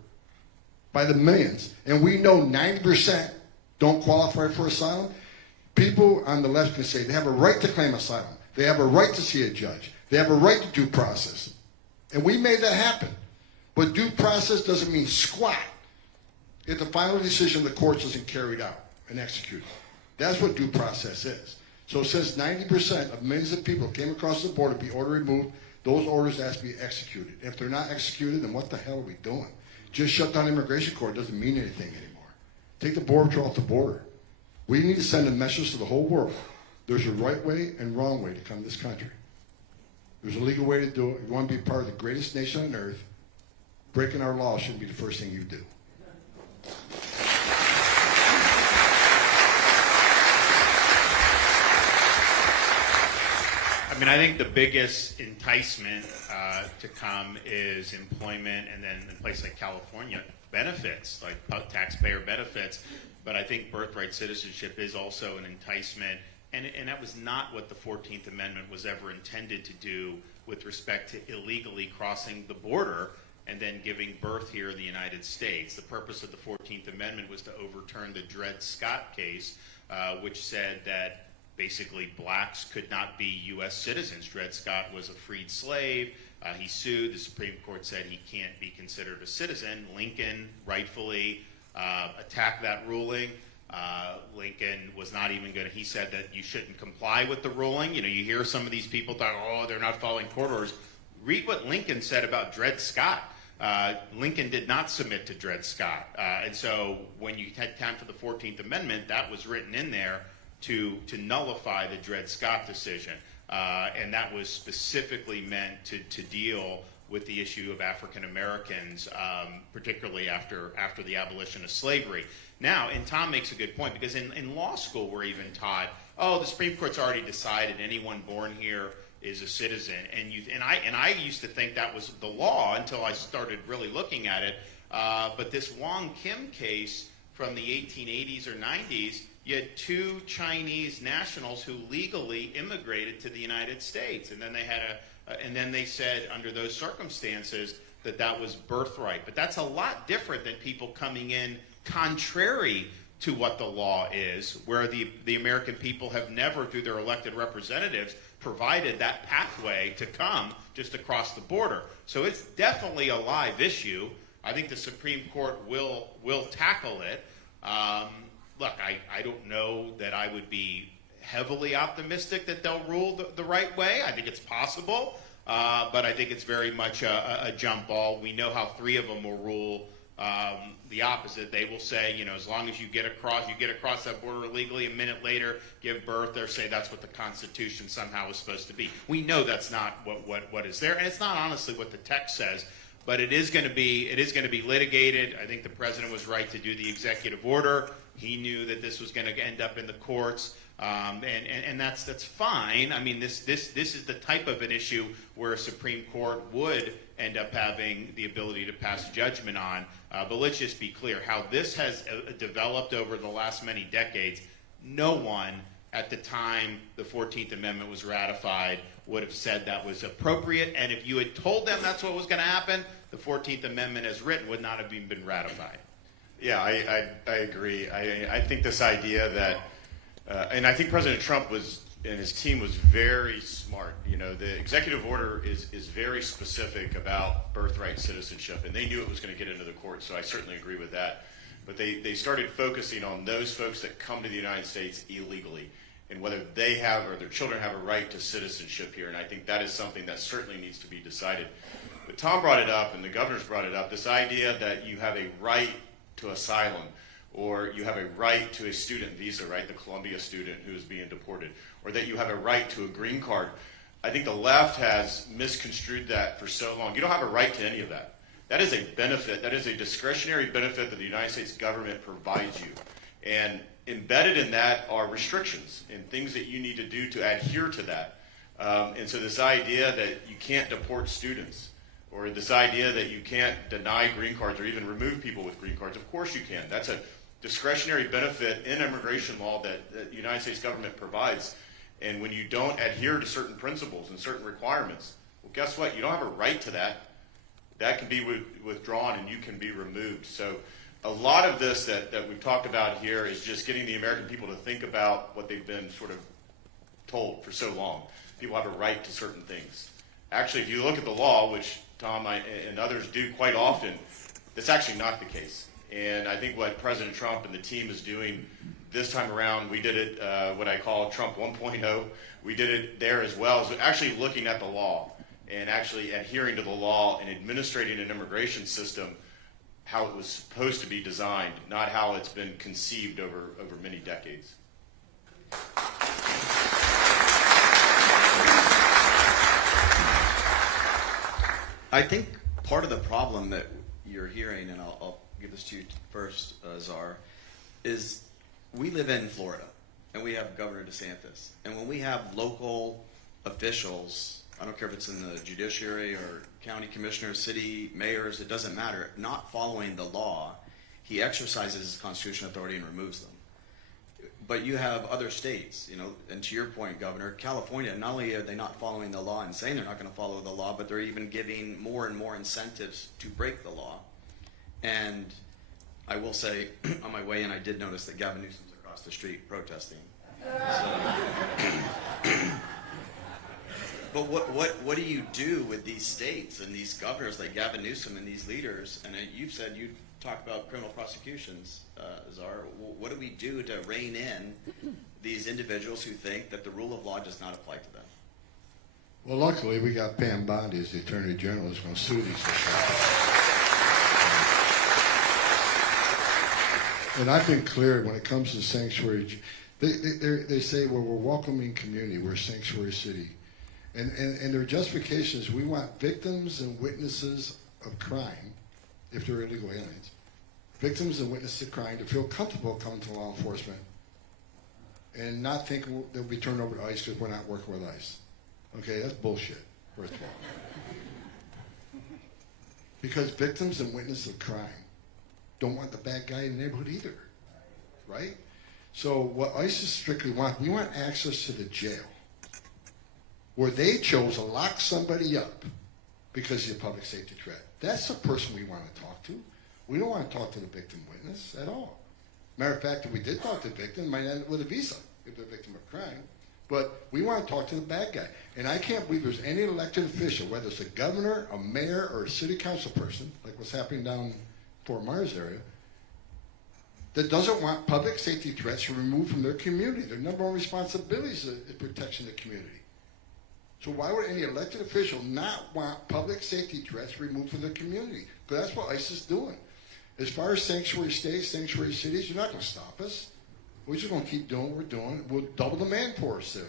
by the millions, and we know 90% don't qualify for asylum, people on the left can say they have a right to claim asylum. They have a right to see a judge. They have a right to due process. And we made that happen. But due process doesn't mean squat if the final decision of the courts isn't carried out and executed. That's what due process is. So since 90% of millions of people came across the border to be order removed, those orders have to be executed. If they're not executed, then what the hell are we doing? Just shut down the immigration court doesn't mean anything anymore. Take the border patrol off the border. We need to send a message to the whole world. There's a right way and wrong way to come to this country. There's a legal way to do it. You want to be part of the greatest nation on earth, breaking our laws shouldn't be the first thing you do. I mean, I think the biggest enticement to come is employment, and then in places like California, benefits, like taxpayer benefits. But I think birthright citizenship is also an enticement, and that was not what the 14th Amendment was ever intended to do with respect to illegally crossing the border and then giving birth here in the United States. The purpose of the 14th Amendment was to overturn the Dred Scott case, which said that basically blacks could not be U.S. citizens. Dred Scott was a freed slave. He sued. The Supreme Court said he can't be considered a citizen. Lincoln rightfully attacked that ruling. Lincoln was not even going to, he said that you shouldn't comply with the ruling. You know, you hear some of these people talk, oh, they're not following court orders. Read what Lincoln said about Dred Scott. Lincoln did not submit to Dred Scott. And so when you had time for the 14th Amendment, that was written in there to nullify the Dred Scott decision. And that was specifically meant to deal with the issue of African Americans, particularly after the abolition of slavery. Now, and Tom makes a good point, because in law school we're even taught, oh, the Supreme Court's already decided anyone born here is a citizen. And I used to think that was the law until I started really looking at it. But this Wong Kim case from the 1880s or 90s, you had two Chinese nationals who legally immigrated to the United States, and then they had and then they said under those circumstances that was birthright. But that's a lot different than people coming in contrary to what the law is, where the American people have never, through their elected representatives, provided that pathway to come just across the border. So it's definitely a live issue. I think the Supreme Court will tackle it. Look, I don't know that I would be heavily optimistic that they'll rule the right way. I think it's possible, but I think it's very much a jump ball. We know how three of them will rule the opposite. They will say, you know, as long as you get across that border illegally, a minute later give birth, they'll say that's what the Constitution somehow is supposed to be. We know that's not what is there, and it's not honestly what the text says. But it is going to be litigated. I think the president was right to do the executive order. He knew that this was going to end up in the courts. And that's fine. I mean, this is the type of an issue where a Supreme Court would end up having the ability to pass judgment on. But let's just be clear, how this has developed over the last many decades, no one at the time the 14th Amendment was ratified would have said that was appropriate. And if you had told them that's what was going to happen, the 14th Amendment as written would not have even been ratified. Yeah, I agree. I think this idea that, and I think President Trump and his team was very smart. You know, the executive order is very specific about birthright citizenship, and they knew it was going to get into the court, so I certainly agree with that. But they started focusing on those folks that come to the United States illegally, and whether they have or their children have a right to citizenship here, and I think that is something that certainly needs to be decided. But Tom brought it up, and the governor's brought it up, this idea that you have a right to asylum, or you have a right to a student visa, right, the Columbia student who is being deported, or that you have a right to a green card. I think the left has misconstrued that for so long. You don't have a right to any of that. That is a benefit. That is a discretionary benefit that the United States government provides you. And embedded in that are restrictions and things that you need to do to adhere to that. And so this idea that you can't deport students, or this idea that you can't deny green cards or even remove people with green cards, of course you can. That's a discretionary benefit in immigration law that the United States government provides. And when you don't adhere to certain principles and certain requirements, well, guess what? You don't have a right to that. That can be withdrawn and you can be removed. So a lot of this that we've talked about here is just getting the American people to think about what they've been sort of told for so long. People have a right to certain things. Actually, if you look at the law, which Tom and others do quite often, that's actually not the case. And I think what President Trump and the team is doing this time around, we did it what I call Trump 1.0. We did it there as well, is actually looking at the law and actually adhering to the law and administrating an immigration system how it was supposed to be designed, not how it's been conceived over many decades. I think part of the problem that you're hearing, and I'll give this to you first, Czar, is we live in Florida, and we have Governor DeSantis. And when we have local officials, I don't care if it's in the judiciary or county commissioners, city mayors, it doesn't matter, not following the law, he exercises his constitutional authority and removes them. But you have other states, and to your point, Governor, California, not only are they not following the law and saying they're not going to follow the law, but they're even giving more and more incentives to break the law. And I will say, on my way in, I did notice that Gavin Newsom's across the street protesting. But what do you do with these states and these governors like Gavin Newsom and these leaders? And you've said you talk about criminal prosecutions, Czar. What do we do to rein in these individuals who think that the rule of law does not apply to them? Well, luckily, we got Pam Bondi as the Attorney General who's going to sue these people. And I've been clear when it comes to sanctuary. They say, well, we're a welcoming community. We're a sanctuary city. And their justification is we want victims and witnesses of crime, if they're illegal aliens, victims and witnesses of crime to feel comfortable coming to law enforcement and not think they'll be turned over to ICE because we're not working with ICE. Okay, that's bullshit, first of all. Because victims and witnesses of crime don't want the bad guy in the neighborhood either, right? So what ICE strictly want, we want access to the jail, where they chose to lock somebody up because he's a public safety threat. That's the person we want to talk to. We don't want to talk to the victim witness at all. Matter of fact, if we did talk to the victim, it might end up with a visa if they're a victim of crime. But we want to talk to the bad guy. And I can't believe there's any elected official, whether it's a governor, a mayor, or a city council person, like what's happening down in Fort Myers area, that doesn't want public safety threats removed from their community. Their number one responsibility is protection of the community. So why would any elected official not want public safety threats removed from their community? But that's what ICE is doing. As far as sanctuary states, sanctuary cities, you're not going to stop us. We're just going to keep doing what we're doing. We'll double the manforce there.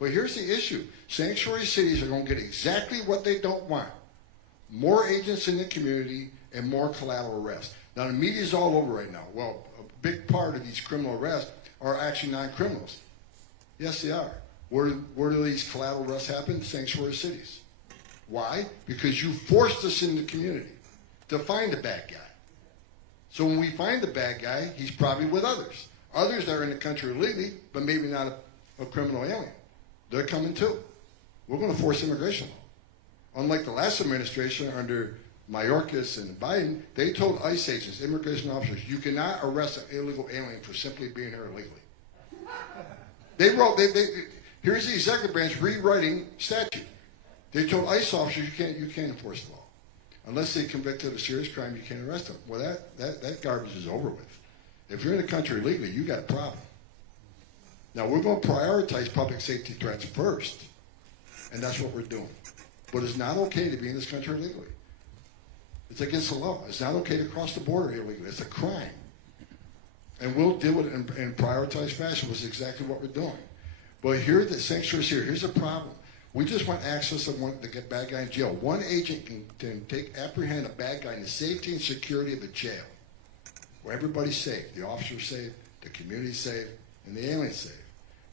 But here's the issue. Sanctuary cities are going to get exactly what they don't want. More agents in the community and more collateral arrests. Now, the media's all over right now. Well, a big part of these criminal arrests are actually non-criminals. Yes, they are. Where do these collateral arrests happen? Sanctuary cities. Why? Because you forced us in the community to find the bad guy. So when we find the bad guy, he's probably with others. Others that are in the country illegally, but maybe not a criminal alien. They're coming too. We're going to force immigration law. Unlike the last administration under Mayorkas and Biden, they told ICE agents, immigration officers, you cannot arrest an illegal alien for simply being here illegally. Here's the executive branch rewriting statute. They told ICE officers you can't enforce the law. Unless they convicted of a serious crime, you can't arrest them. Well, that garbage is over with. If you're in the country illegally, you got a problem. Now, we're going to prioritize public safety threats first, and that's what we're doing. But it's not okay to be in this country illegally. It's against the law. It's not okay to cross the border illegally. It's a crime. And we'll deal with it in prioritized fashion, which is exactly what we're doing. But here, the sanctuary's here. Here's the problem. We just want access to get bad guy in jail. One agent can apprehend a bad guy in the safety and security of the jail, where everybody's safe. The officer's safe, the community's safe, and the alien's safe.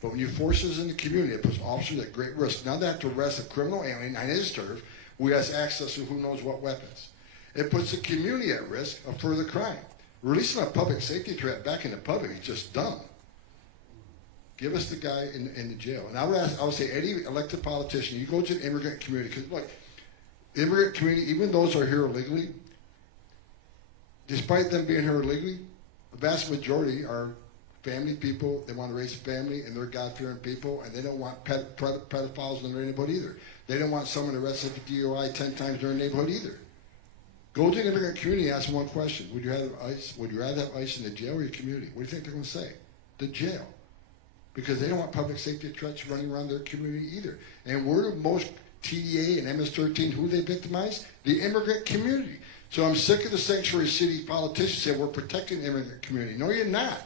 But when you force us in the community, it puts officers at great risk. Now they have to arrest a criminal alien on his turf who has access to who knows what weapons. It puts the community at risk of further crime. Releasing a public safety threat back in the public is just dumb. Give us the guy in the jail. And I would say any elected politician, you go to the immigrant community, because look, the immigrant community, even those who are here illegally, despite them being here illegally, the vast majority are family people. They want to raise a family, and they're God-fearing people, and they don't want pedophiles in their neighborhood either. They don't want someone arrested for DUI 10 times in their neighborhood either. Go to the immigrant community and ask them one question. Would you rather have ICE in the jail or your community? What do you think they're going to say? The jail. Because they don't want public safety threats running around their community either. And we're the most TDA and MS-13, who they victimize? The immigrant community. So I'm sick of the sanctuary city politicians saying we're protecting the immigrant community. No, you're not.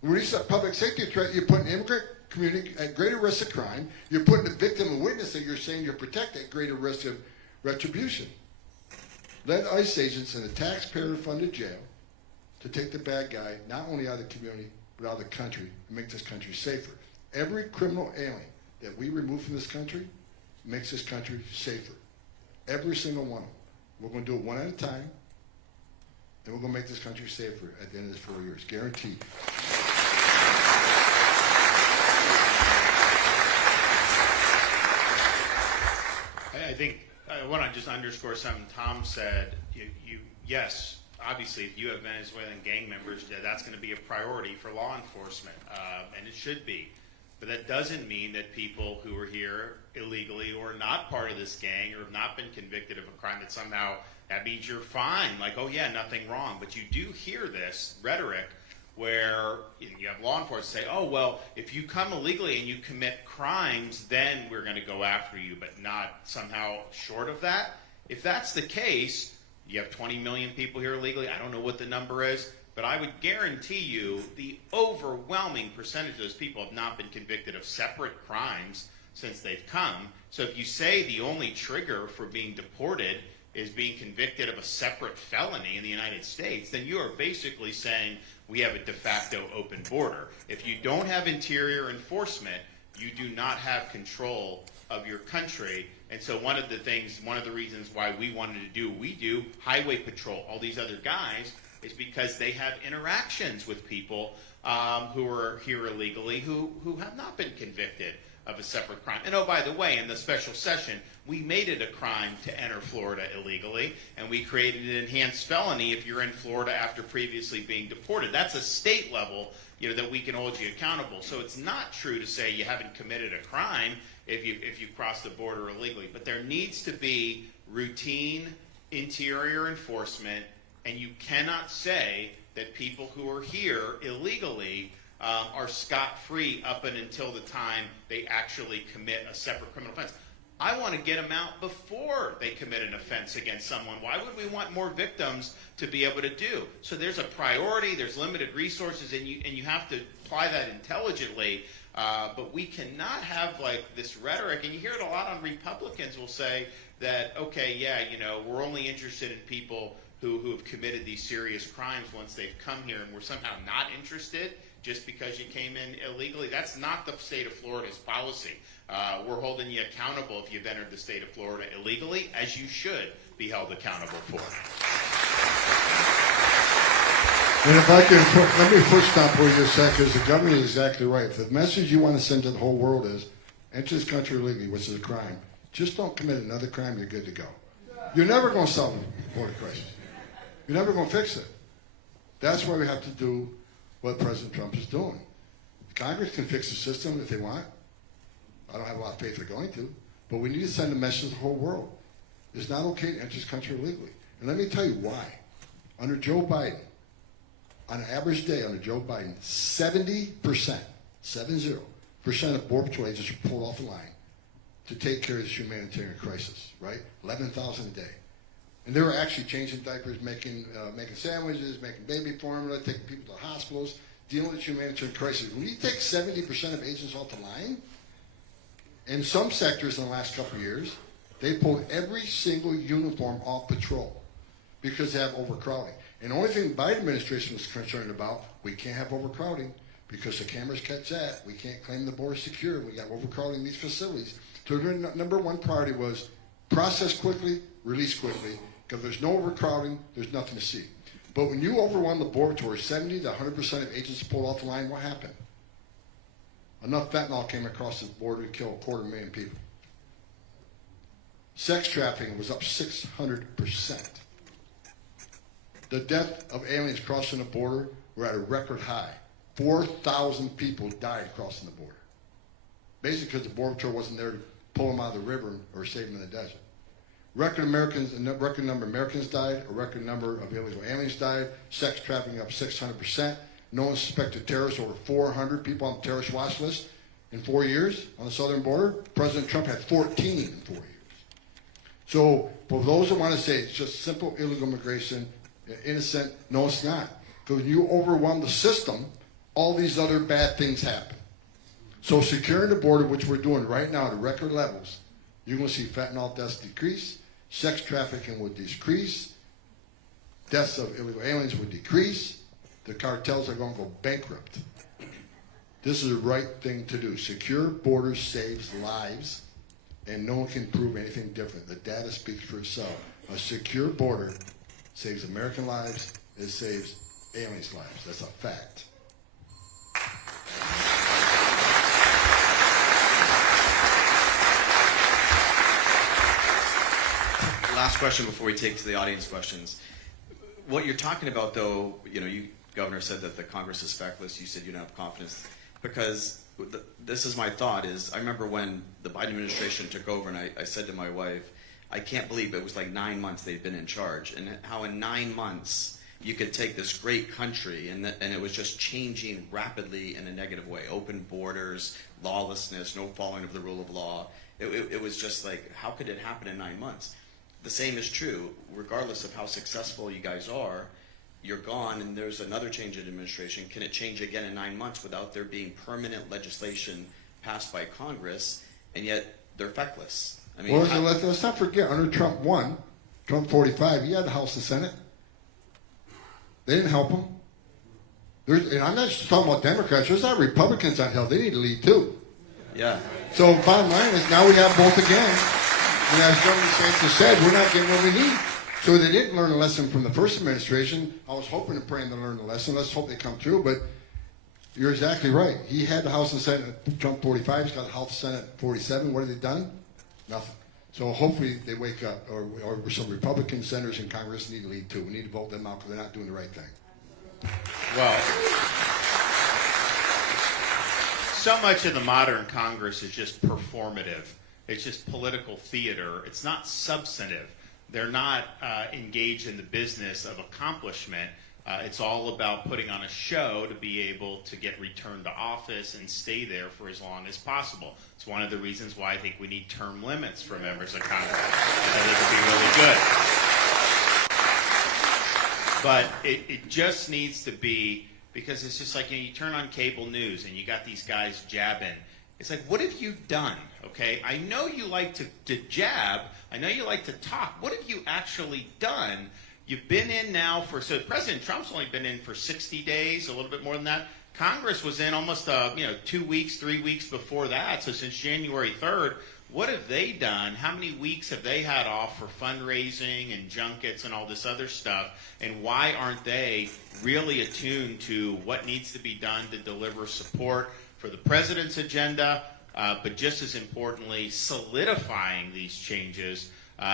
When you release that public safety threat, you're putting the immigrant community at greater risk of crime. You're putting the victim and witness that you're saying you're protecting at greater risk of retribution. Let ICE agents in a taxpayer-funded jail to take the bad guy not only out of the community, but out of the country, and make this country safer. Every criminal alien that we remove from this country makes this country safer. Every single one of them. We're going to do it one at a time, and we're going to make this country safer at the end of this 4 years. Guaranteed. I think I want to just underscore something Tom said. Yes, obviously, if you have Venezuelan gang members, that's going to be a priority for law enforcement, and it should be. But that doesn't mean that people who are here illegally or not part of this gang or have not been convicted of a crime that somehow that means you're fine. Like, oh yeah, nothing wrong. But you do hear this rhetoric where you have law enforcement say, oh, well, if you come illegally and you commit crimes, then we're going to go after you, but not somehow short of that. If that's the case, you have 20 million people here illegally. I don't know what the number is, but I would guarantee you the overwhelming percentage of those people have not been convicted of separate crimes since they've come. So if you say the only trigger for being deported is being convicted of a separate felony in the United States, then you are basically saying we have a de facto open border. If you don't have interior enforcement, you do not have control of your country. And so one of the reasons why we wanted to do what we do, highway patrol, all these other guys, is because they have interactions with people who are here illegally who have not been convicted of a separate crime. And oh, by the way, in the special session, we made it a crime to enter Florida illegally, and we created an enhanced felony if you're in Florida after previously being deported. That's a state level, that we can hold you accountable. So it's not true to say you haven't committed a crime if you cross the border illegally. But there needs to be routine interior enforcement, and you cannot say that people who are here illegally are scot-free up and until the time they actually commit a separate criminal offense. I want to get them out before they commit an offense against someone. Why would we want more victims to be able to do? So there's a priority, there's limited resources, and you have to apply that intelligently. But we cannot have this rhetoric, and you hear it a lot on Republicans will say that, okay, yeah, we're only interested in people who have committed these serious crimes once they've come here, and we're somehow not interested just because you came in illegally. That's not the state of Florida's policy. We're holding you accountable if you've entered the state of Florida illegally, as you should be held accountable for. And if I can, let me foot stomp for you a second, because the government is exactly right. If the message you want to send to the whole world is, enter this country illegally, which is a crime, just don't commit another crime, you're good to go. You're never going to solve the border crisis. You're never going to fix it. That's why we have to do what President Trump is doing. Congress can fix the system if they want. I don't have a lot of faith they're going to. But we need to send a message to the whole world. It's not okay to enter this country illegally. And let me tell you why. Under Joe Biden, on an average day under Joe Biden, 70% of Border Patrol agents were pulled off the line to take care of this humanitarian crisis, right? 11,000 a day. And they were actually changing diapers, making sandwiches, making baby formula, taking people to hospitals, dealing with this humanitarian crisis. When you take 70% of agents off the line, in some sectors in the last couple of years, they pulled every single uniform off patrol because they have overcrowding. And the only thing the Biden administration was concerned about, we can't have overcrowding because the cameras catch that. We can't claim the border secure. We got overcrowding in these facilities. So their number one priority was process quickly, release quickly, because there's no overcrowding, there's nothing to see. But when you overwhelm the border towards 70 to 100% of agents pulled off the line, what happened? Enough fentanyl came across the border to kill 250,000 people. Sex trafficking was up 600%. The death of aliens crossing the border were at a record high. 4,000 people died crossing the border. Basically because the Border Patrol wasn't there to pull them out of the river or save them in the desert. Record number of Americans died, a record number of illegal aliens died, sex trafficking up 600%. No one suspected terrorists, over 400 people on the terrorist watch list in 4 years on the southern border. President Trump had 14 in 4 years. So for those that want to say it's just simple illegal immigration, innocent, no it's not. Because when you overwhelm the system, all these other bad things happen. So securing the border, which we're doing right now at record levels, you're going to see fentanyl deaths decrease, sex trafficking would decrease, deaths of illegal aliens would decrease, the cartels are going to go bankrupt. This is the right thing to do. Secure borders saves lives, and no one can prove anything different. The data speaks for itself. A secure border saves American lives, it saves aliens' lives. That's a fact. Last question before we take to the audience questions. What you're talking about, though, you, Governor, said that the Congress is feckless. You said you don't have confidence. Because this is my thought is, I remember when the Biden administration took over, and I said to my wife, I can't believe it was like 9 months they'd been in charge, and how in 9 months you could take this great country, and it was just changing rapidly in a negative way. Open borders, lawlessness, no following of the rule of law. It was just like, how could it happen in 9 months? The same is true, regardless of how successful you guys are, you're gone and there's another change in administration. Can it change again in 9 months without there being permanent legislation passed by Congress, and yet they're feckless? I mean, well, let's not forget, under Trump 1, Trump 45, he had the House and Senate. They didn't help him. And I'm not just talking about Democrats, there's not Republicans on hell. They need to lead too. Yeah. So bottom line is now we have both again. And as Governor DeSantis said, we're not getting what we need. So they didn't learn a lesson from the first administration. I was hoping and praying to learn the lesson. Let's hope they come through. But you're exactly right. He had the House and Senate, Trump 45. He's got the House and Senate 47. What have they done? Nothing. So hopefully they wake up, or some Republican senators in Congress need to lead too. We need to vote them out because they're not doing the right thing. Well, so much of the modern Congress is just performative. It's just political theater. It's not substantive. They're not engaged in the business of accomplishment. It's all about putting on a show to be able to get returned to office and stay there for as long as possible. It's one of the reasons why I think we need term limits for members of Congress. I think it would be really good. But it just needs to be, because it's just like, you turn on cable news and you got these guys jabbing. It's like, what have you done? Okay, I know you like to jab. I know you like to talk. What have you actually done? You've been in now so President Trump's only been in for 60 days, a little bit more than that. Congress was in almost 2 weeks, 3 weeks before that. So since January 3rd, what have they done? How many weeks have they had off for fundraising and junkets and all this other stuff? And why aren't they really attuned to what needs to be done to deliver support for the president's agenda, but just as importantly, solidifying these changes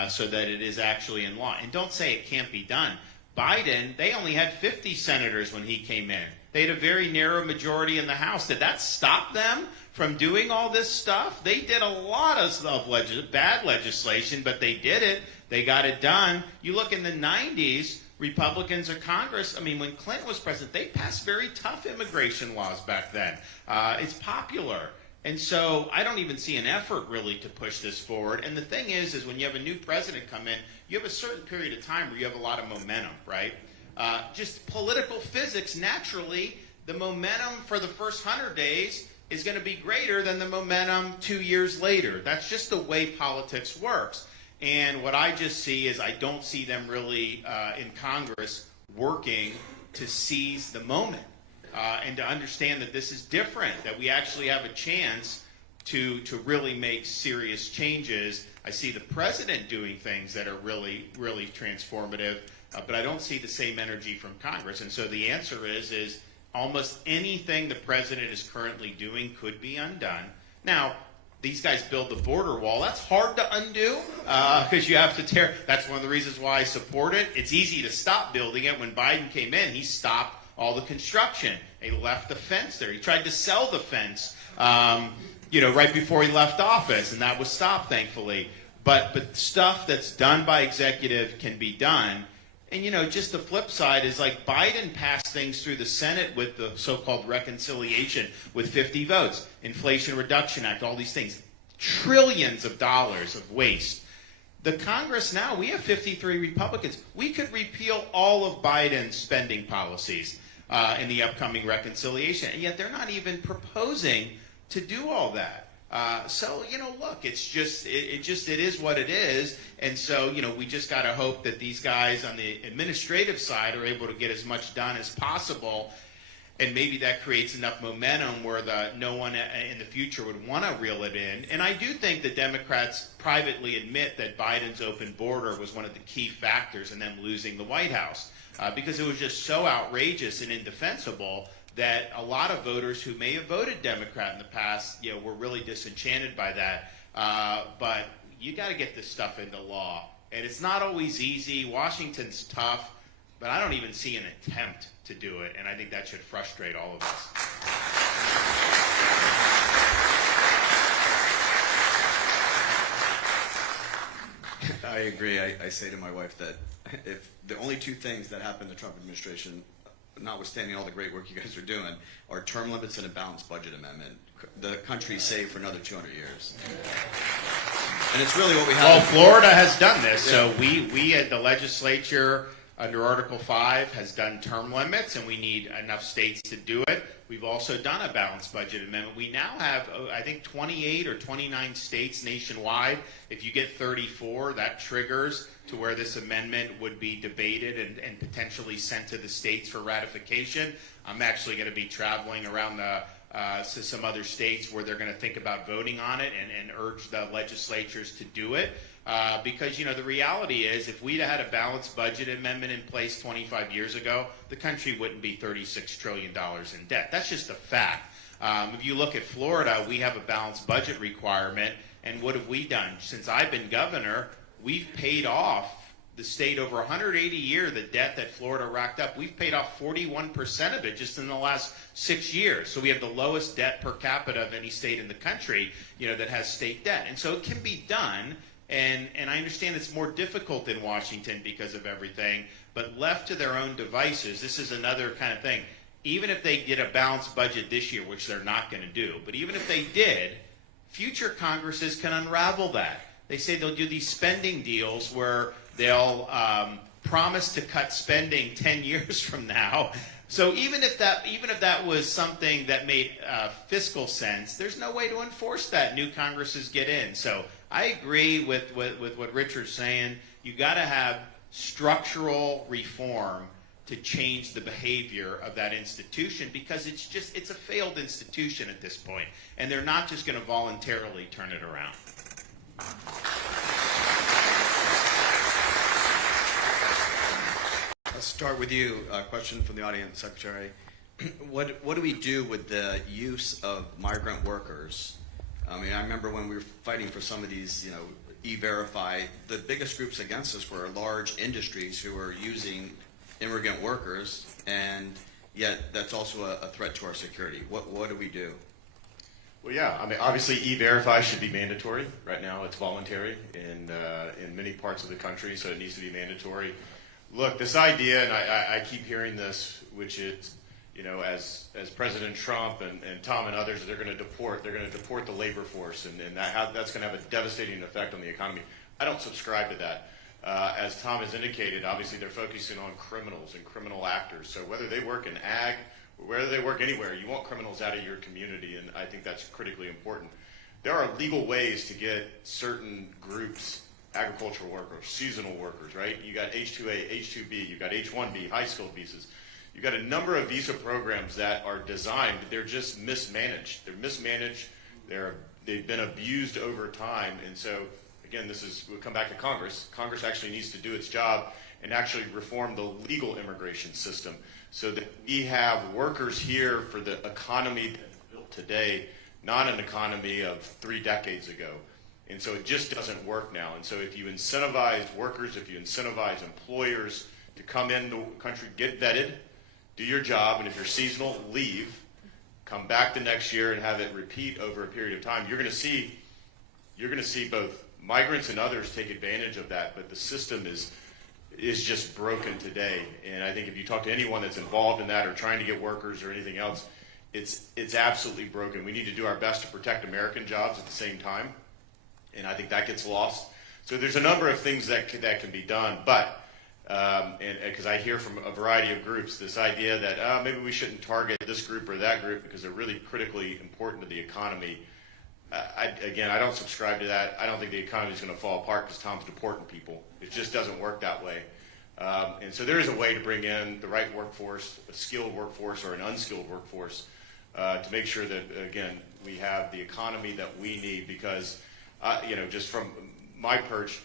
so that it is actually in law? And don't say it can't be done. Biden, they only had 50 senators when he came in. They had a very narrow majority in the House. Did that stop them from doing all this stuff? They did a lot of bad legislation, but they did it. They got it done. You look in the 90s, Republicans or Congress, I mean, when Clinton was president, they passed very tough immigration laws back then. It's popular. And so I don't even see an effort really to push this forward. And the thing is when you have a new president come in, you have a certain period of time where you have a lot of momentum, right? Just political physics, naturally, the momentum for the first 100 days is going to be greater than the momentum 2 years later. That's just the way politics works. And what I just see is I don't see them really in Congress working to seize the moment and to understand that this is different, that we actually have a chance to really make serious changes. I see the president doing things that are really, really transformative, but I don't see the same energy from Congress. And so the answer is almost anything the president is currently doing could be undone. Now, these guys build the border wall. That's hard to undo because you have to tear. That's one of the reasons why I support it. It's easy to stop building it. When Biden came in, he stopped all the construction. He left the fence there. He tried to sell the fence, right before he left office, and that was stopped, thankfully. But stuff that's done by executive can be done. And, just the flip side is like Biden passed things through the Senate with the so-called reconciliation with 50 votes, Inflation Reduction Act, all these things, trillions of dollars of waste. The Congress now, we have 53 Republicans. We could repeal all of Biden's spending policies in the upcoming reconciliation, and yet they're not even proposing to do all that. Look, it's just it is what it is, and so we just got to hope that these guys on the administrative side are able to get as much done as possible, and maybe that creates enough momentum where no one in the future would want to reel it in. And I do think the Democrats privately admit that Biden's open border was one of the key factors in them losing the White House because it was just so outrageous and indefensible that a lot of voters who may have voted Democrat in the past, were really disenchanted by that. But you got to get this stuff into law. And it's not always easy. Washington's tough, but I don't even see an attempt to do it. And I think that should frustrate all of us. I agree. I say to my wife that if the only two things that happened in the Trump administration, notwithstanding all the great work you guys are doing, are term limits and a balanced budget amendment. The country's saved for another 200 years. And it's really what we have. Well, Florida has done this. Yeah. So we at the legislature under Article 5 has done term limits, and we need enough states to do it. We've also done a balanced budget amendment. We now have, I think, 28 or 29 states nationwide. If you get 34, that triggers to where this amendment would be debated and potentially sent to the states for ratification. I'm actually going to be traveling around to some other states where they're going to think about voting on it and urge the legislatures to do it. Because, the reality is if we'd had a balanced budget amendment in place 25 years ago, the country wouldn't be $36 trillion in debt. That's just a fact. If you look at Florida, we have a balanced budget requirement. And what have we done? Since I've been governor, we've paid off the state over 180 years, the debt that Florida racked up. We've paid off 41% of it just in the last 6 years. So we have the lowest debt per capita of any state in the country, that has state debt. And so it can be done. And I understand it's more difficult in Washington because of everything, but left to their own devices, this is another kind of thing. Even if they did a balanced budget this year, which they're not going to do, but even if they did, future Congresses can unravel that. They say they'll do these spending deals where they'll promise to cut spending 10 years from now. So even if that was something that made fiscal sense, there's no way to enforce that. New Congresses get in. So I agree with what Richard's saying. You got to have structural reform to change the behavior of that institution, because it's a failed institution at this point, and they're not just going to voluntarily turn it around. Let's start with you. A question from the audience, Secretary. What do we do with the use of migrant workers? I mean, I remember when we were fighting for some of these, E-Verify, the biggest groups against us were large industries who were using immigrant workers, and yet that's also a threat to our security. What do we do? Well, yeah, I mean, obviously E-Verify should be mandatory. Right now it's voluntary in many parts of the country, so it needs to be mandatory. Look, this idea, and I keep hearing this, which is, as President Trump and Tom and others, they're going to deport the labor force, and that's going to have a devastating effect on the economy. I don't subscribe to that. As Tom has indicated, obviously they're focusing on criminals and criminal actors. So whether they work in ag or whether they work anywhere, you want criminals out of your community, and I think that's critically important. There are legal ways to get certain groups, agricultural workers, seasonal workers, right? You got H-2A, H-2B, you got H-1B, high-skilled visas. You've got a number of visa programs that are designed, but they're just mismanaged. They're mismanaged. They've been abused over time. And so, again, we'll come back to Congress. Congress actually needs to do its job and actually reform the legal immigration system so that we have workers here for the economy that's built today, not an economy of 3 decades ago. And so it just doesn't work now. And so if you incentivize workers, if you incentivize employers to come in the country, get vetted, do your job, and if you're seasonal, leave, come back the next year and have it repeat over a period of time, you're going to see both migrants and others take advantage of that, but the system is just broken today. And I think if you talk to anyone that's involved in that or trying to get workers or anything else, it's absolutely broken. We need to do our best to protect American jobs at the same time, and I think that gets lost. So there's a number of things that can be done, but and because I hear from a variety of groups this idea that maybe we shouldn't target this group or that group because they're really critically important to the economy. I don't subscribe to that. I don't think the economy is going to fall apart because Tom's deporting people. It just doesn't work that way. And so there is a way to bring in the right workforce, a skilled workforce or an unskilled workforce, to make sure that, again, we have the economy that we need because, just from my perch,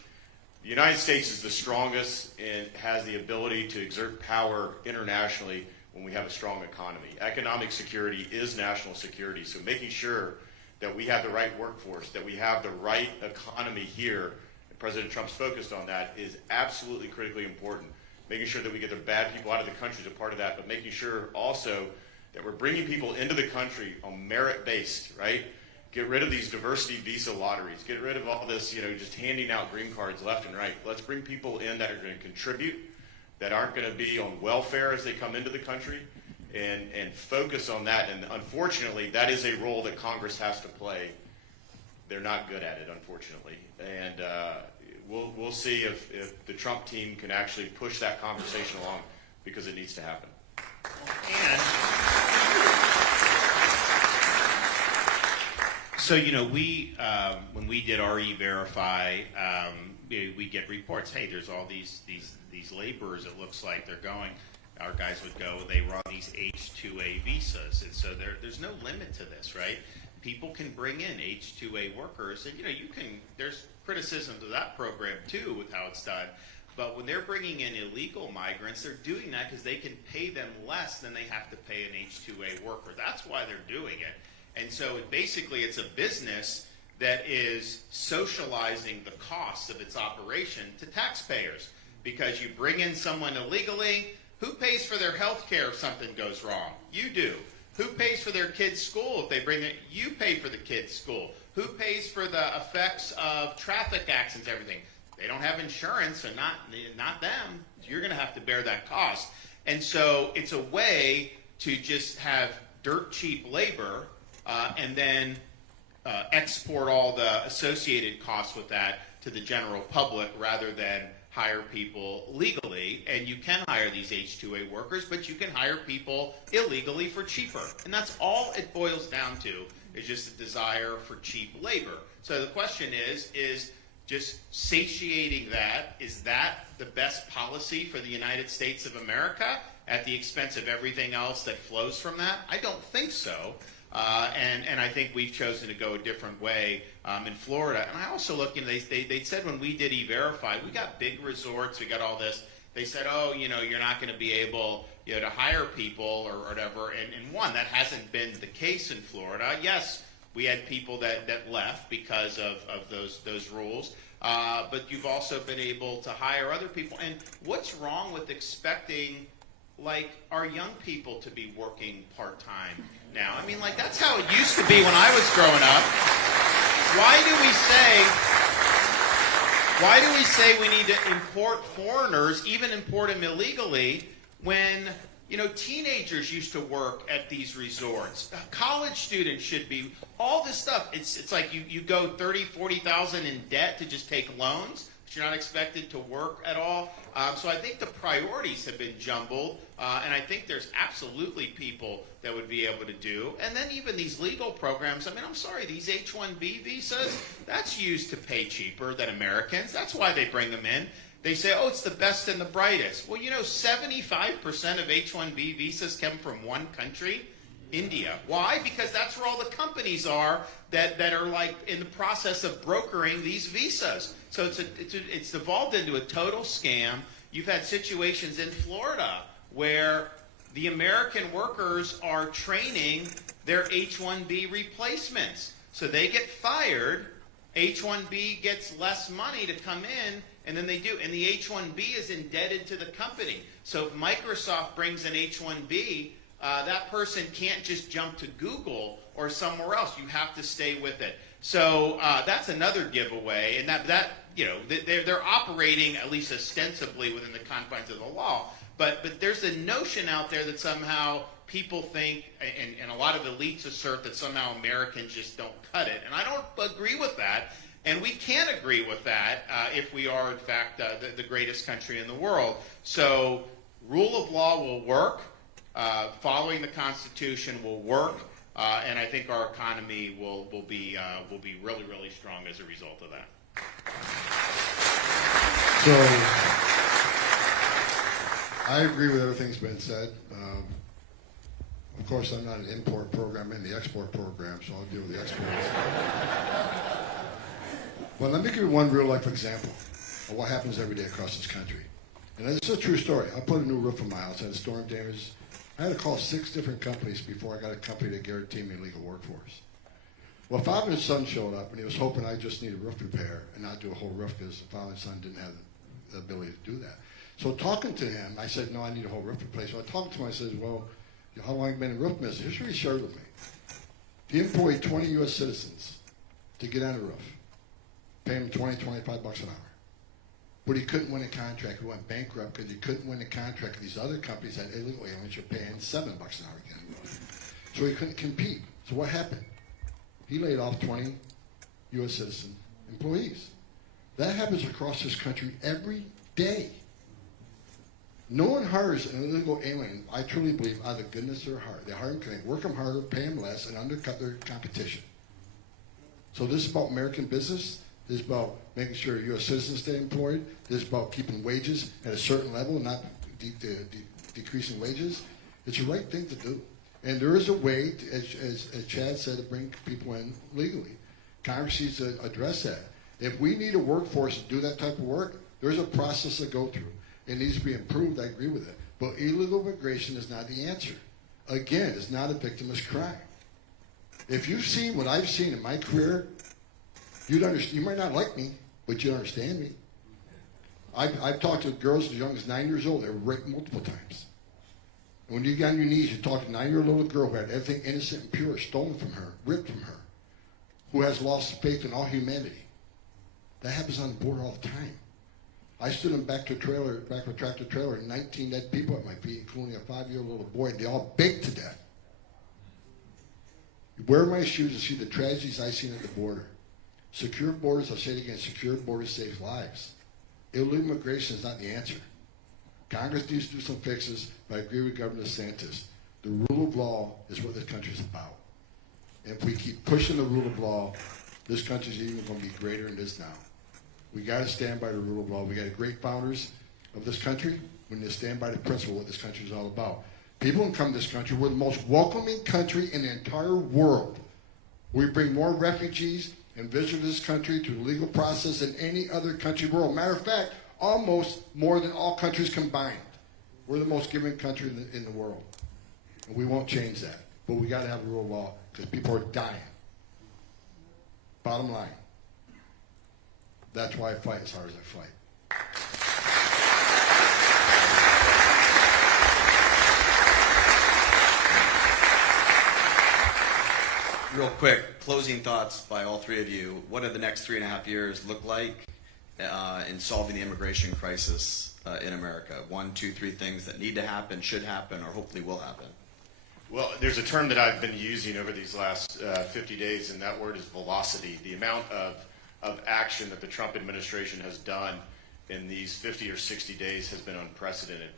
the United States is the strongest and has the ability to exert power internationally when we have a strong economy. Economic security is national security, so making sure that we have the right workforce, that we have the right economy here, and President Trump's focused on that, is absolutely critically important. Making sure that we get the bad people out of the country is a part of that, but making sure also that we're bringing people into the country on merit-based, right? Get rid of these diversity visa lotteries. Get rid of all this, just handing out green cards left and right. Let's bring people in that are going to contribute, that aren't going to be on welfare as they come into the country, and focus on that. And unfortunately, that is a role that Congress has to play. They're not good at it, unfortunately. And we'll see if the Trump team can actually push that conversation along because it needs to happen. So, we, when we did our E-Verify, we get reports, hey, there's all these laborers, it looks like they're going, our guys would go, they run these H-2A visas, and so there's no limit to this, right? People can bring in H-2A workers, and, there's criticism to that program, too, with how it's done, but when they're bringing in illegal migrants, they're doing that because they can pay them less than they have to pay an H-2A worker. That's why they're doing it. And so basically it's a business that is socializing the costs of its operation to taxpayers. Because you bring in someone illegally, who pays for their health care if something goes wrong? You do. Who pays for their kids' school if they bring it? You pay for the kids' school. Who pays for the effects of traffic accidents, everything? They don't have insurance, and not them. You're going to have to bear that cost. And so it's a way to just have dirt cheap labor and then export all the associated costs with that to the general public rather than hire people legally. And you can hire these H-2A workers, but you can hire people illegally for cheaper. And that's all it boils down to, is just a desire for cheap labor. So the question is just satiating that, is that the best policy for the United States of America at the expense of everything else that flows from that? I don't think so. And I think we've chosen to go a different way in Florida. And I also look, they said when we did E-Verify, we got big resorts, we got all this. They said, oh, you're not going to be able to hire people or whatever. And one, that hasn't been the case in Florida. Yes, we had people that left because of those rules. But you've also been able to hire other people. And what's wrong with expecting, like, our young people to be working part-time now? I mean, like, that's how it used to be when I was growing up. Why do we say we need to import foreigners, even import them illegally, when teenagers used to work at these resorts? College students should be, all this stuff. It's like you go 30, 40,000 in debt to just take loans, but you're not expected to work at all. So I think the priorities have been jumbled, and I think there's absolutely people that would be able to do. And then even these legal programs, I mean, I'm sorry, these H-1B visas, that's used to pay cheaper than Americans. That's why they bring them in. They say, oh, it's the best and the brightest. Well, 75% of H-1B visas come from one country, India. Why? Because that's where all the companies are that are like in the process of brokering these visas. So it's evolved into a total scam. You've had situations in Florida where the American workers are training their H-1B replacements. So they get fired, H-1B gets less money to come in, and then they do. And the H-1B is indebted to the company. So if Microsoft brings an H-1B, that person can't just jump to Google or somewhere else. You have to stay with it. So that's another giveaway. And they're operating, at least ostensibly, within the confines of the law. But there's a notion out there that somehow people think, and a lot of elites assert that somehow Americans just don't cut it. And I don't agree with that. And we can't agree with that if we are, in fact, the greatest country in the world. So rule of law will work. Following the Constitution will work. And I think our economy will be really, really strong as a result of that. So I agree with everything that's been said. Of course, I'm not an import program, I'm in the export program, so I'll deal with the exports. But let me give you one real-life example of what happens every day across this country. And it's a true story. I put a new roof on my house. I had a storm damage. I had to call 6 different companies before I got a company that guaranteed me a legal workforce. Well, father and son showed up, and he was hoping I just need a roof repair and not do a whole roof because the father and son didn't have the ability to do that. So talking to him, I said, no, I need a whole roof replaced. So I talked to him, I said, well, how long have you been in roof business? Here's what he shared with me. He employed 20 U.S. citizens to get on a roof, pay him $20, $25 an hour. But he couldn't win a contract. He went bankrupt because he couldn't win a contract with these other companies that illegal aliens were paying $7 an hour again. So he couldn't compete. So what happened? He laid off 20 U.S. citizen employees. That happens across this country every day. No one hires an illegal alien, I truly believe, out of the goodness of their heart. They hire them because they work them harder, pay them less, and undercut their competition. So this is about American business. This is about making sure U.S. citizens stay employed. This is about keeping wages at a certain level, not decreasing wages. It's the right thing to do. And there is a way, as Chad said, to bring people in legally. Congress needs to address that. If we need a workforce to do that type of work, there's a process to go through. It needs to be improved. I agree with it. But illegal immigration is not the answer. Again, it's not a victimless crime. If you've seen what I've seen in my career, you'd understand. You might not like me, but you understand me. I've talked to girls as young as 9 years old. They were raped multiple times. And when you get on your knees, you talk to a 9-year-old little girl who had everything innocent and pure stolen from her, ripped from her, who has lost faith in all humanity. That happens on the border all the time. I stood in back of a tractor trailer, and 19 dead people at my feet, including a 5-year-old little boy, and they all baked to death. You wear my shoes and see the tragedies I've seen at the border. Secure borders, I'll say it again, secure borders save lives. Illegal immigration is not the answer. Congress needs to do some fixes, but I agree with Governor DeSantis. The rule of law is what this country is about. And if we keep pushing the rule of law, this country is even going to be greater than it is now. We got to stand by the rule of law. We got great founders of this country. We need to stand by the principle what this country is all about. People can come to this country. We're the most welcoming country in the entire world. We bring more refugees and visitors to this country through the legal process than any other country in the world. Matter of fact, almost more than all countries combined. We're the most giving country in the world. And we won't change that. But we got to have a rule of law because people are dying. Bottom line. That's why I fight as hard as I fight. Real quick, closing thoughts by all three of you. What do the next 3.5 years look like in solving the immigration crisis in America? 1, 2, 3 things that need to happen, should happen, or hopefully will happen. Well, there's a term that I've been using over these last 50 days, and that word is velocity. The amount of action that the Trump administration has done in these 50 or 60 days has been unprecedented.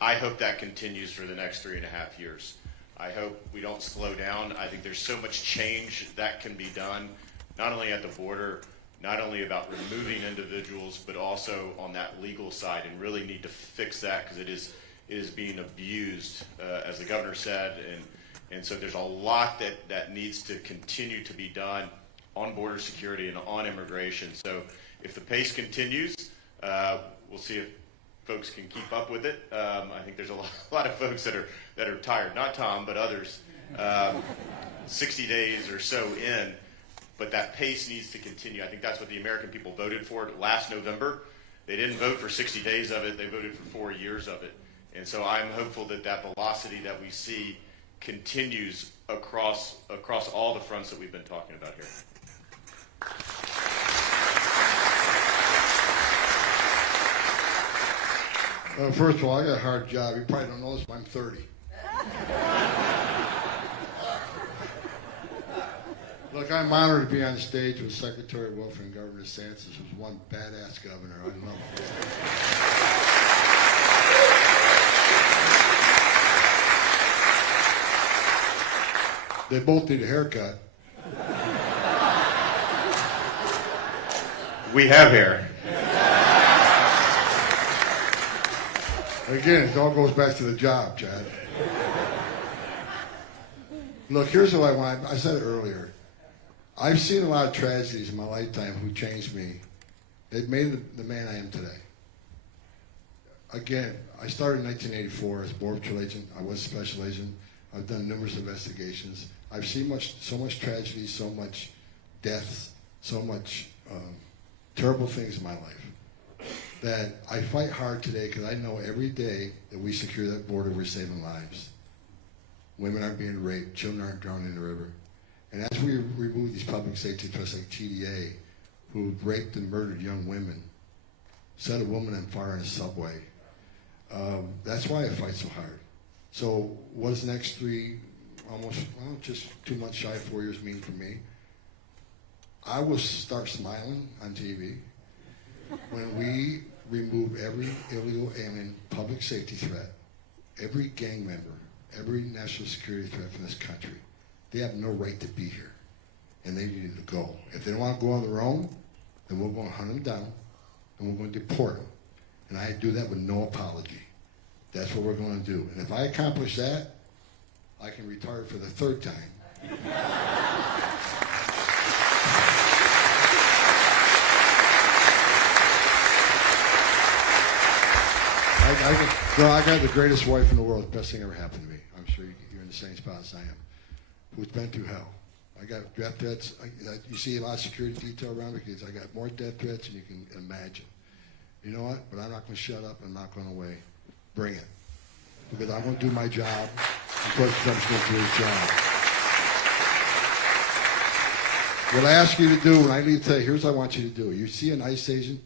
I hope that continues for the next 3.5 years. I hope we don't slow down. I think there's so much change that can be done, not only at the border, not only about removing individuals, but also on that legal side, and really need to fix that because it is being abused, as the governor said, and so there's a lot that needs to continue to be done on border security and on immigration. So if the pace continues, we'll see if folks can keep up with it. I think there's a lot of folks that are tired, not Tom, but others, 60 days or so in, but that pace needs to continue. I think that's what the American people voted for last November. They didn't vote for 60 days of it, they voted for 4 years of it. And so I'm hopeful that velocity that we see continues across all the fronts that we've been talking about here. First of all, I got a hard job. You probably don't know this, but I'm 30. Look, I'm honored to be on the stage with Secretary of Welfare and Governor DeSantis, who's one badass governor. I love him. They both need a haircut. We have hair. Again, it all goes back to the job, Chad. Look, here's what I want. I said it earlier. I've seen a lot of tragedies in my lifetime who changed me. They've made the man I am today. Again, I started in 1984 as Border Patrol agent. I was a special agent. I've done numerous investigations. I've seen so much tragedy, so much death, so much terrible things in my life that I fight hard today because I know every day that we secure that border, we're saving lives. Women aren't being raped. Children aren't drowning in the river. And as we remove these public safety trusts like TDA, who raped and murdered young women, set a woman on fire in a subway, that's why I fight so hard. So what does the next just 2 months shy of 4 years mean for me? I will start smiling on TV when we remove every illegal alien public safety threat, every gang member, every national security threat from this country. They have no right to be here, and they need to go. If they don't want to go on their own, then we're going to hunt them down, and we're going to deport them. And I do that with no apology. That's what we're going to do. And if I accomplish that, I can retire for the 3rd time. I got the greatest wife in the world. The best thing ever happened to me. I'm sure you're in the same spot as I am. Who's been through hell. I got death threats. You see a lot of security detail around me because I got more death threats than you can imagine. You know what? But I'm not going to shut up and not going away. Bring it. Because I'm going to do my job. Of course, Trump's going to do his job. What I ask you to do when I leave today, here's what I want you to do. You see an ICE agent,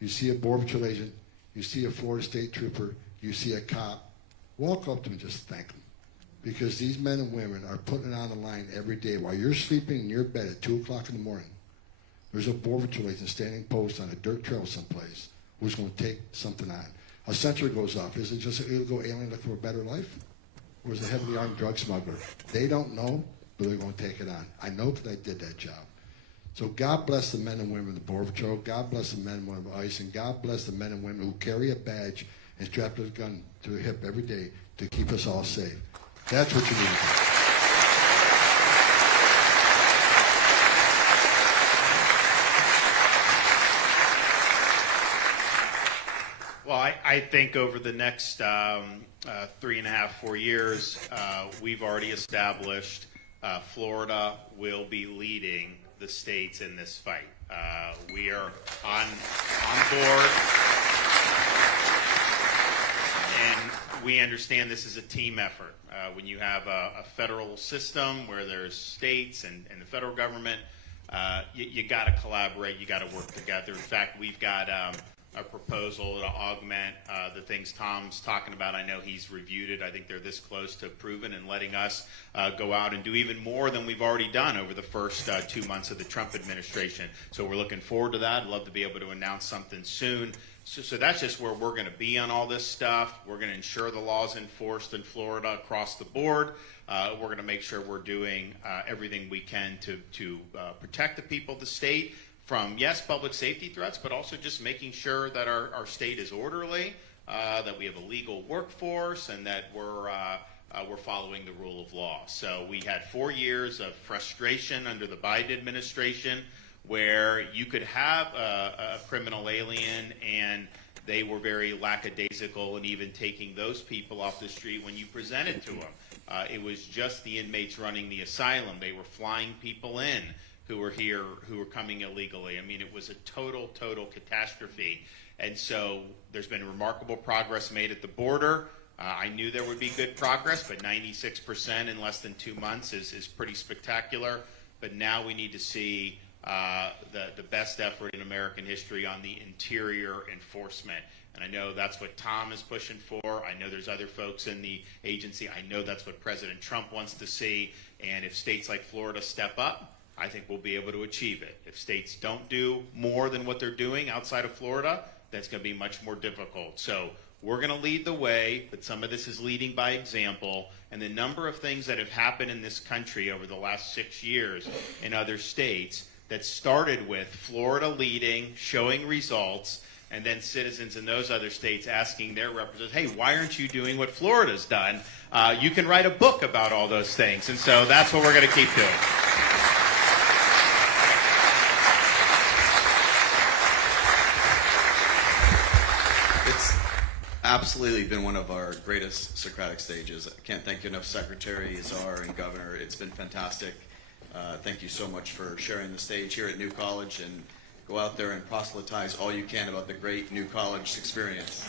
you see a Border Patrol agent, you see a Florida State Trooper, you see a cop, walk up to them and just thank them. Because these men and women are putting it on the line every day. While you're sleeping in your bed at 2 o'clock in the morning, there's a Border Patrol agent standing post on a dirt trail someplace who's going to take something on. A sensor goes off. Is it just an illegal alien looking for a better life? Or is it a heavily armed drug smuggler? They don't know, but they're going to take it on. I know because I did that job. So God bless the men and women of the Border Patrol. God bless the men and women of ICE, and God bless the men and women who carry a badge and strap their gun to their hip every day to keep us all safe. That's what you need to do. Well, I think over the next 3.5, 4 years, we've already established Florida will be leading the states in this fight. We are on board, and we understand this is a team effort. When you have a federal system where there's states and the federal government, you got to collaborate, you got to work together. In fact, we've got a proposal to augment the things Tom's talking about. I know he's reviewed it. I think they're this close to proven and letting us go out and do even more than we've already done over the first 2 months of the Trump administration. So we're looking forward to that. I'd love to be able to announce something soon. So that's just where we're going to be on all this stuff. We're going to ensure the law's enforced in Florida across the board. We're going to make sure we're doing everything we can to protect the people of the state from, yes, public safety threats, but also just making sure that our state is orderly, that we have a legal workforce, and that we're following the rule of law. So we had 4 years of frustration under the Biden administration where you could have a criminal alien and they were very lackadaisical in even taking those people off the street when you presented to them. It was just the inmates running the asylum. They were flying people in who were here, who were coming illegally. I mean, it was a total catastrophe. And so there's been remarkable progress made at the border. I knew there would be good progress, but 96% in less than 2 months is pretty spectacular. But now we need to see the best effort in American history on the interior enforcement. And I know that's what Tom is pushing for. I know there's other folks in the agency. I know that's what President Trump wants to see. And if states like Florida step up, I think we'll be able to achieve it. If states don't do more than what they're doing outside of Florida, that's going to be much more difficult. So we're going to lead the way, but some of this is leading by example. And the number of things that have happened in this country over the last 6 years in other states that started with Florida leading, showing results, and then citizens in those other states asking their representatives, hey, why aren't you doing what Florida's done? You can write a book about all those things. And so that's what we're going to keep doing. It's absolutely been one of our greatest Socratic stages. I can't thank you enough, Secretary, Czar, and Governor. It's been fantastic. Thank you so much for sharing the stage here at New College, and go out there and proselytize all you can about the great New College experience.